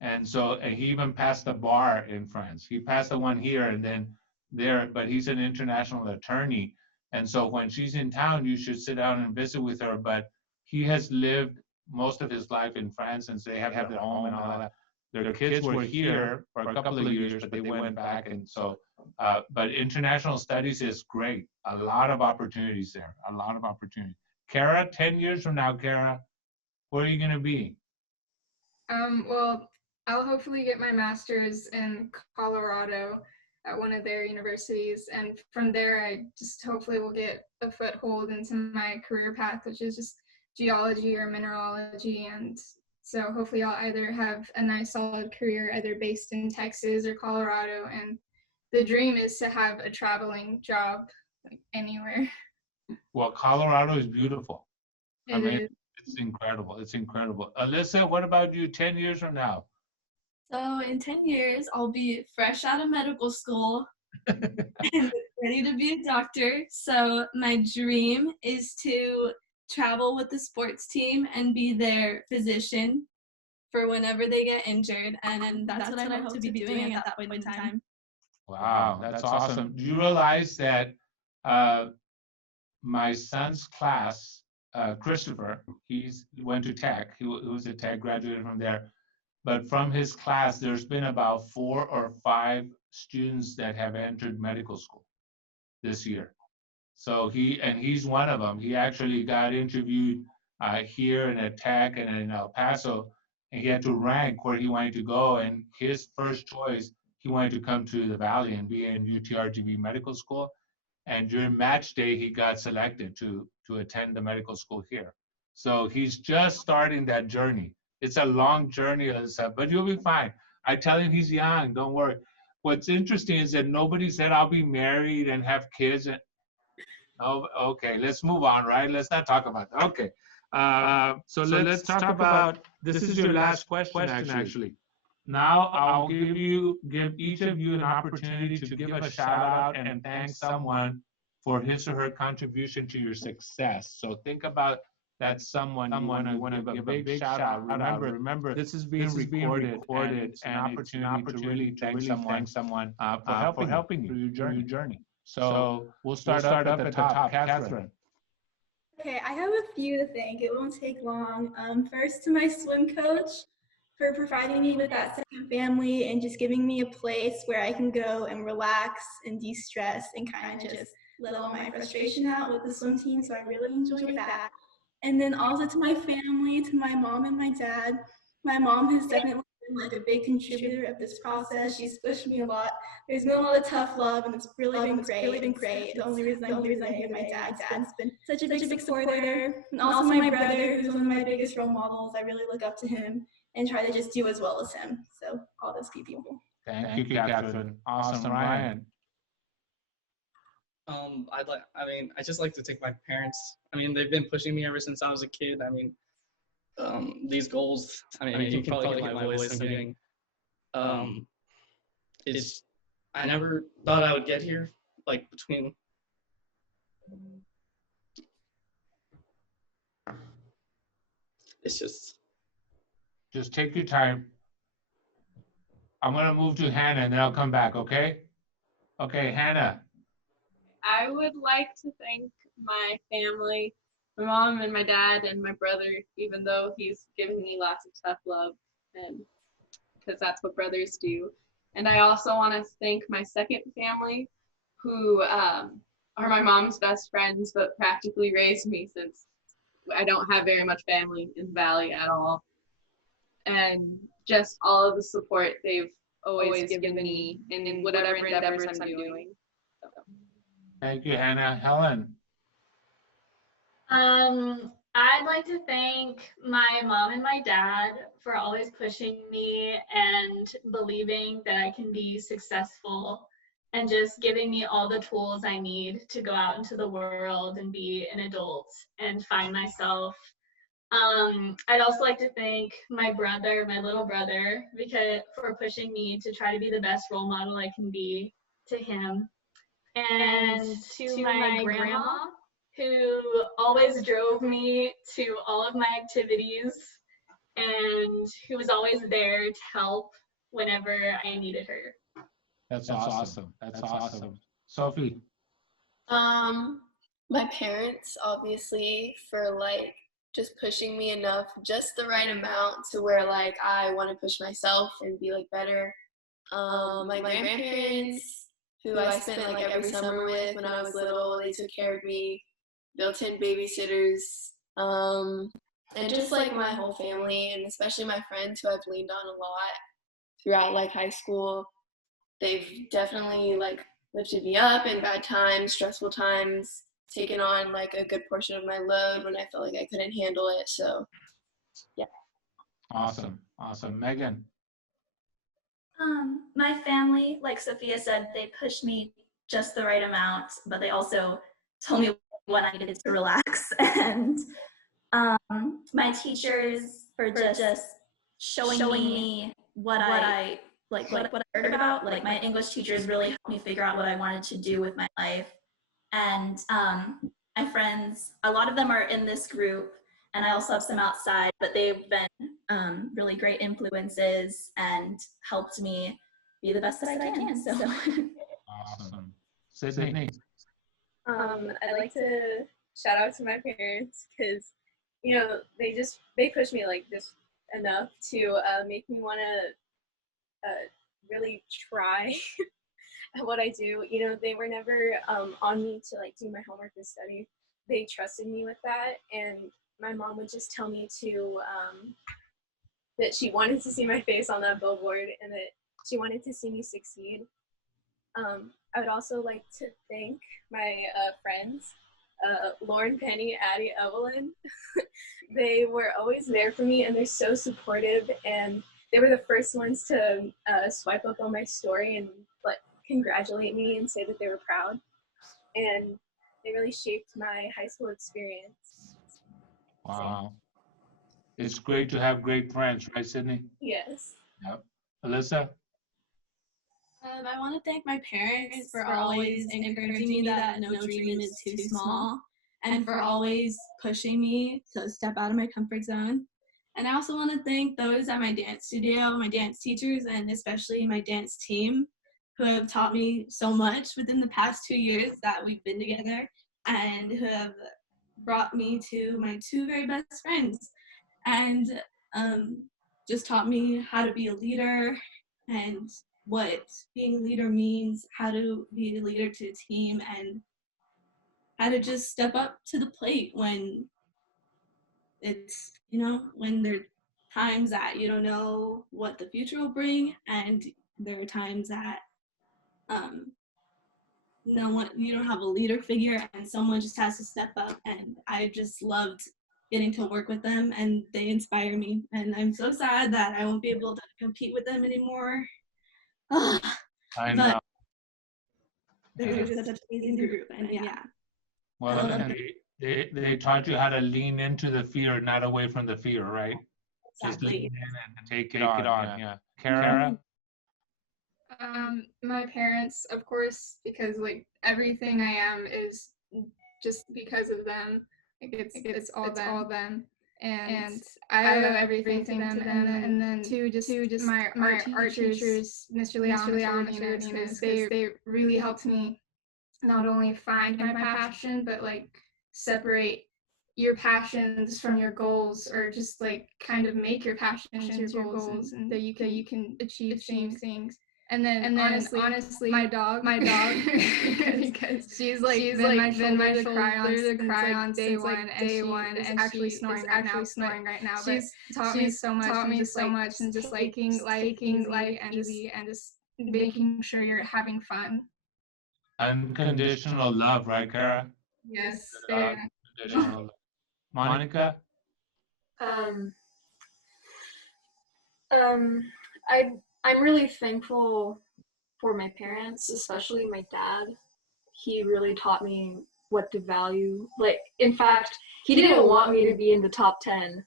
And he even passed the bar in France. He passed the one here and then there, but he's an international attorney. And so when she's in town, you should sit down and visit with her. But he has lived most of his life in France, and so they have their home and all that. Their kids were here for a couple of years, but they went back. And so, but international studies is great. A lot of opportunities there, a lot of opportunities. Kara, 10 years from now, Kara, where are you going to be? Well, I'll hopefully get my master's in Colorado at one of their universities, and from there I just hopefully will get a foothold into my career path, which is just geology or mineralogy. And so hopefully I'll either have a nice solid career either based in Texas or Colorado, and the dream is to have a traveling job like anywhere. Well, Colorado is beautiful. It is. It's incredible. It's incredible. Alyssa, what about you 10 years from now? So in 10 years, I'll be fresh out of medical school and ready to be a doctor. So my dream is to travel with the sports team and be their physician for whenever they get injured. And that's what I hope to be doing at that point in time. Wow, that's awesome. Do you realize that my son's class, Christopher, he went to Tech. He was at Tech, graduated from there. But from his class, there's been about 4 or 5 students that have entered medical school this year. So he's one of them. He actually got interviewed here and at Tech and in El Paso, and he had to rank where he wanted to go. And his first choice, he wanted to come to the Valley and be in UTRGV Medical School. And during match day, he got selected to attend the medical school here. So he's just starting that journey. It's a long journey, Alyssa, but you'll be fine. I tell him he's young, don't worry. What's interesting is that nobody said I'll be married and have kids. Oh, okay, let's move on, right? Let's not talk about that. Okay, so let's talk about, this is your last question actually. Now I'll give each of you an opportunity to give a shout out and thank someone for his or her contribution to your success. So think about that someone you want to give a big shout out. Remember, this is being recorded and an opportunity to really thank someone for helping you through your journey. So we'll start up at the top. Catherine. Okay, I have a few to thank. It won't take long. First, to my swim coach for providing me with that second family and just giving me a place where I can go and relax and de-stress and kind of just let all my frustration out with the swim team. So I really enjoy that. And then also to my family, to my mom and my dad. My mom has definitely been like a big contributor of this process. She's pushed me a lot. There's been a lot of tough love, and it's really been great. The only reason I'm here today, my dad's been such a big supporter. And also my brother, who's one of my biggest role models. I really look up to him and try to just do as well as him. So all those people. Thank you, Catherine. Awesome, Ryan. I just like to thank my parents. I mean, they've been pushing me ever since I was a kid. I mean, these goals, you can probably hear my voice. I'm getting, I never thought I would get here, like between, it's just take your time. I'm gonna move to Hannah and then I'll come back, okay? Okay, Hannah. I would like to thank my family, my mom and my dad and my brother, even though he's given me lots of tough love, and because that's what brothers do. And I also want to thank my second family, who are my mom's best friends, but practically raised me since I don't have very much family in the Valley at all. And just all of the support they've always given me in whatever endeavors I'm doing. So. Thank you, Hannah. Helen. I'd like to thank my mom and my dad for always pushing me and believing that I can be successful and just giving me all the tools I need to go out into the world and be an adult and find myself. I'd also like to thank my brother, my little brother, because for pushing me to try to be the best role model I can be to him. And to my grandma, who always drove me to all of my activities and who was always there to help whenever I needed her. That's awesome. That's awesome. Sophie. My parents, obviously, for like just pushing me enough, just the right amount to where like I want to push myself and be like better. My grandparents, who I spent like every summer with when I was little, they took care of me, built-in babysitters, and just like my whole family, and especially my friends who I've leaned on a lot throughout like high school. They've definitely like lifted me up in bad times, stressful times, taken on like a good portion of my load when I felt like I couldn't handle it. So yeah. Awesome. Megan. My family, like Sophia said, they pushed me just the right amount, but they also told me when I needed to relax. And my teachers for just showing me what I heard about. Like my English teachers really helped me figure out what I wanted to do with my life. And my friends, a lot of them are in this group, and I also have some outside, but they've been really great influences and helped me be the best that I can. So. Awesome. Sydney. I'd like to shout out to my parents because, you know, they pushed me like just enough to make me want to really try at what I do. You know, they were never on me to like do my homework and study. They trusted me with that, and my mom would just tell me to that she wanted to see my face on that billboard and that she wanted to see me succeed. I would also like to thank my friends, Lauren, Penny, Addie, Evelyn. They were always there for me, and they're so supportive, and they were the first ones to swipe up on my story and like congratulate me and say that they were proud. And they really shaped my high school experience. Wow. It's great to have great friends, right, Sydney? Yes. Yep. Alyssa? I want to thank my parents for always encouraging me that no dream is too small, and for always pushing me to step out of my comfort zone. And I also want to thank those at my dance studio, my dance teachers, and especially my dance team, who have taught me so much within the past 2 years that we've been together, and who have brought me to my two very best friends, and just taught me how to be a leader and what being a leader means, how to be a leader to a team, and how to just step up to the plate when it's, you know, when there are times that you don't know what the future will bring, and there are times that no one, you don't have a leader figure, and someone just has to step up. And I just loved getting to work with them, and they inspire me. And I'm so sad that I won't be able to compete with them anymore. I know. They're just such an amazing group, and yeah. Well, and they taught you how to lean into the fear, not away from the fear, right? Exactly. Just lean in and take it on. Yeah. Kara? My parents, of course, because like everything I am is just because of them. Like it's all them. And I owe everything to them, and then to just my art teachers, Mr. Leon, Mr. Martinez, they really helped me not only find my passion, but like separate your passions from your goals, or just like kind of make your passions your goals, and that you can achieve things. And then honestly, my dog, because she's been my shoulder to cry on day one, and she's actually snoring right now. She's taught me so much, and just like taking life easy and just making sure you're having fun. Unconditional love, right, Kara? Yes. Unconditional love. Monica? I'm really thankful for my parents, especially my dad. He really taught me what to value. Like, in fact, he didn't want me to be in the top 10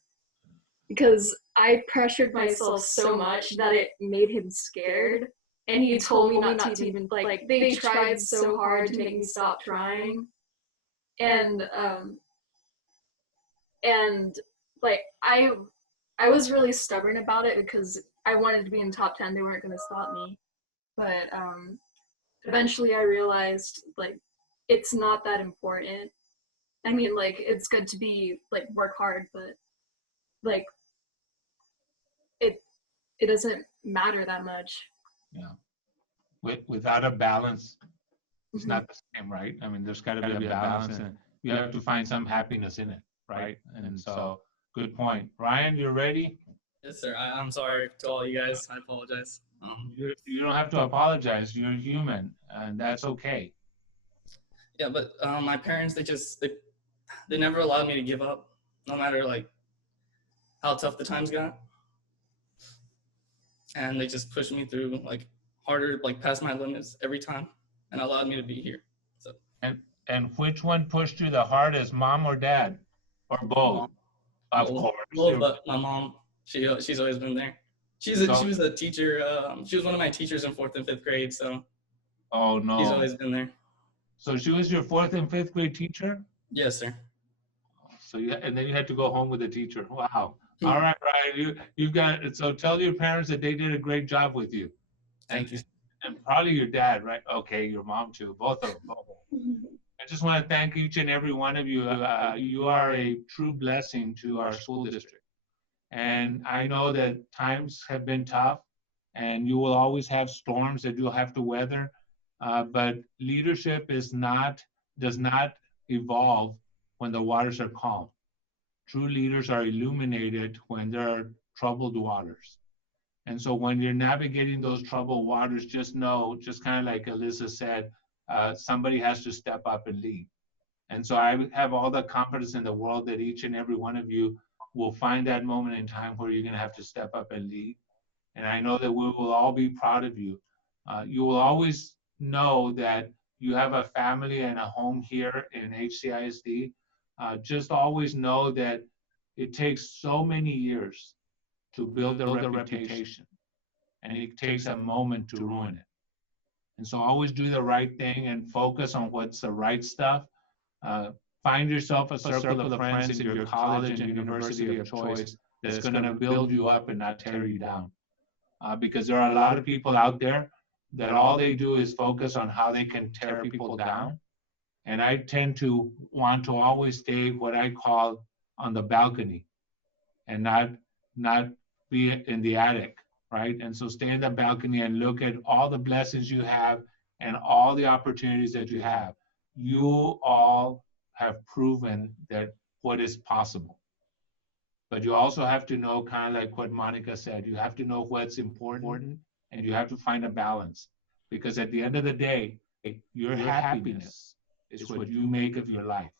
because I pressured myself so much that it made him scared. And he told me not to even, like, they tried so hard to make me stop trying. And like, I was really stubborn about it because I wanted to be in top 10. They weren't going to stop me. But eventually I realized, like, it's not that important. I mean, like, it's good to be, like, work hard, but, like, it doesn't matter that much. Yeah. Without a balance, it's not the same, right? I mean, there's got to be a balance, and you have to find some happiness in it, right? And so, good point. Ryan, you're ready? Yes, sir. I'm sorry to all you guys. I apologize. You don't have to apologize. You're human, and that's okay. Yeah, but my parents, they never allowed me to give up, no matter like how tough the times got. And they just pushed me through like harder, like past my limits every time, and allowed me to be here. So. And which one pushed you the hardest, mom or dad, or both? Of course. Both, but my mom, she's always been there. She was a teacher. She was one of my teachers in 4th and 5th grade. So. Oh no. She's always been there. So she was your 4th and 5th grade teacher? Yes, sir. So and then you had to go home with the teacher. Wow. All right, Ryan, you've got it. So tell your parents that they did a great job with you. Thank you. And probably your dad, right? Okay, your mom too, both of them. I just want to thank each and every one of you. You are a true blessing to our school district. And I know that times have been tough, and you will always have storms that you'll have to weather. But leadership does not evolve when the waters are calm. True leaders are illuminated when there are troubled waters. And so when you're navigating those troubled waters, just know, just kind of like Alyssa said, somebody has to step up and lead. And so I have all the confidence in the world that each and every one of you will find that moment in time where you're going to have to step up and lead. And I know that we will all be proud of you. You will always know that you have a family and a home here in HCISD. Just always know that it takes so many years to build a reputation, and it takes a moment to ruin it. And so always do the right thing and focus on what's the right stuff. Find yourself a circle of friends in your college and university of choice that's going to build you up and not tear you down. Because there are a lot of people out there that all they do is focus on how they can tear people down. And I tend to want to always stay what I call on the balcony and not be in the attic, right? And so stay in the balcony and look at all the blessings you have and all the opportunities that you have. You all have proven that what is possible. But you also have to know, kind of like what Monica said, you have to know what's important and you have to find a balance. Because at the end of the day, your happiness is what you make of your life.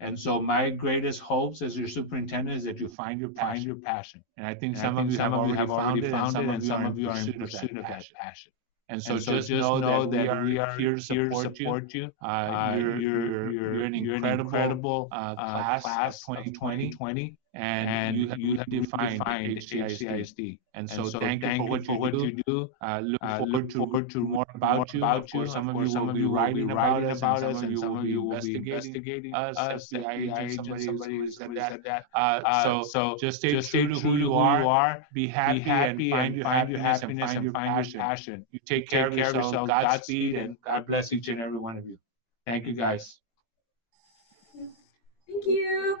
And so my greatest hopes as your superintendent is that you find your passion. And I think some of you have already found it, and some of you are in pursuit of that passion. And so just know that we are here to support you. You're an incredible class of 2020, and you have defined HCISD. And so thank you for what you do. Look forward to more about you. Of course, some of you will be writing about us, and some of you will be investigating us. FBI agent, somebody said that. So just stay true to who you are. Be happy and find your happiness and find your passion. You take care of yourself. Godspeed, and God bless each and every one of you. Thank you, guys. Thank you.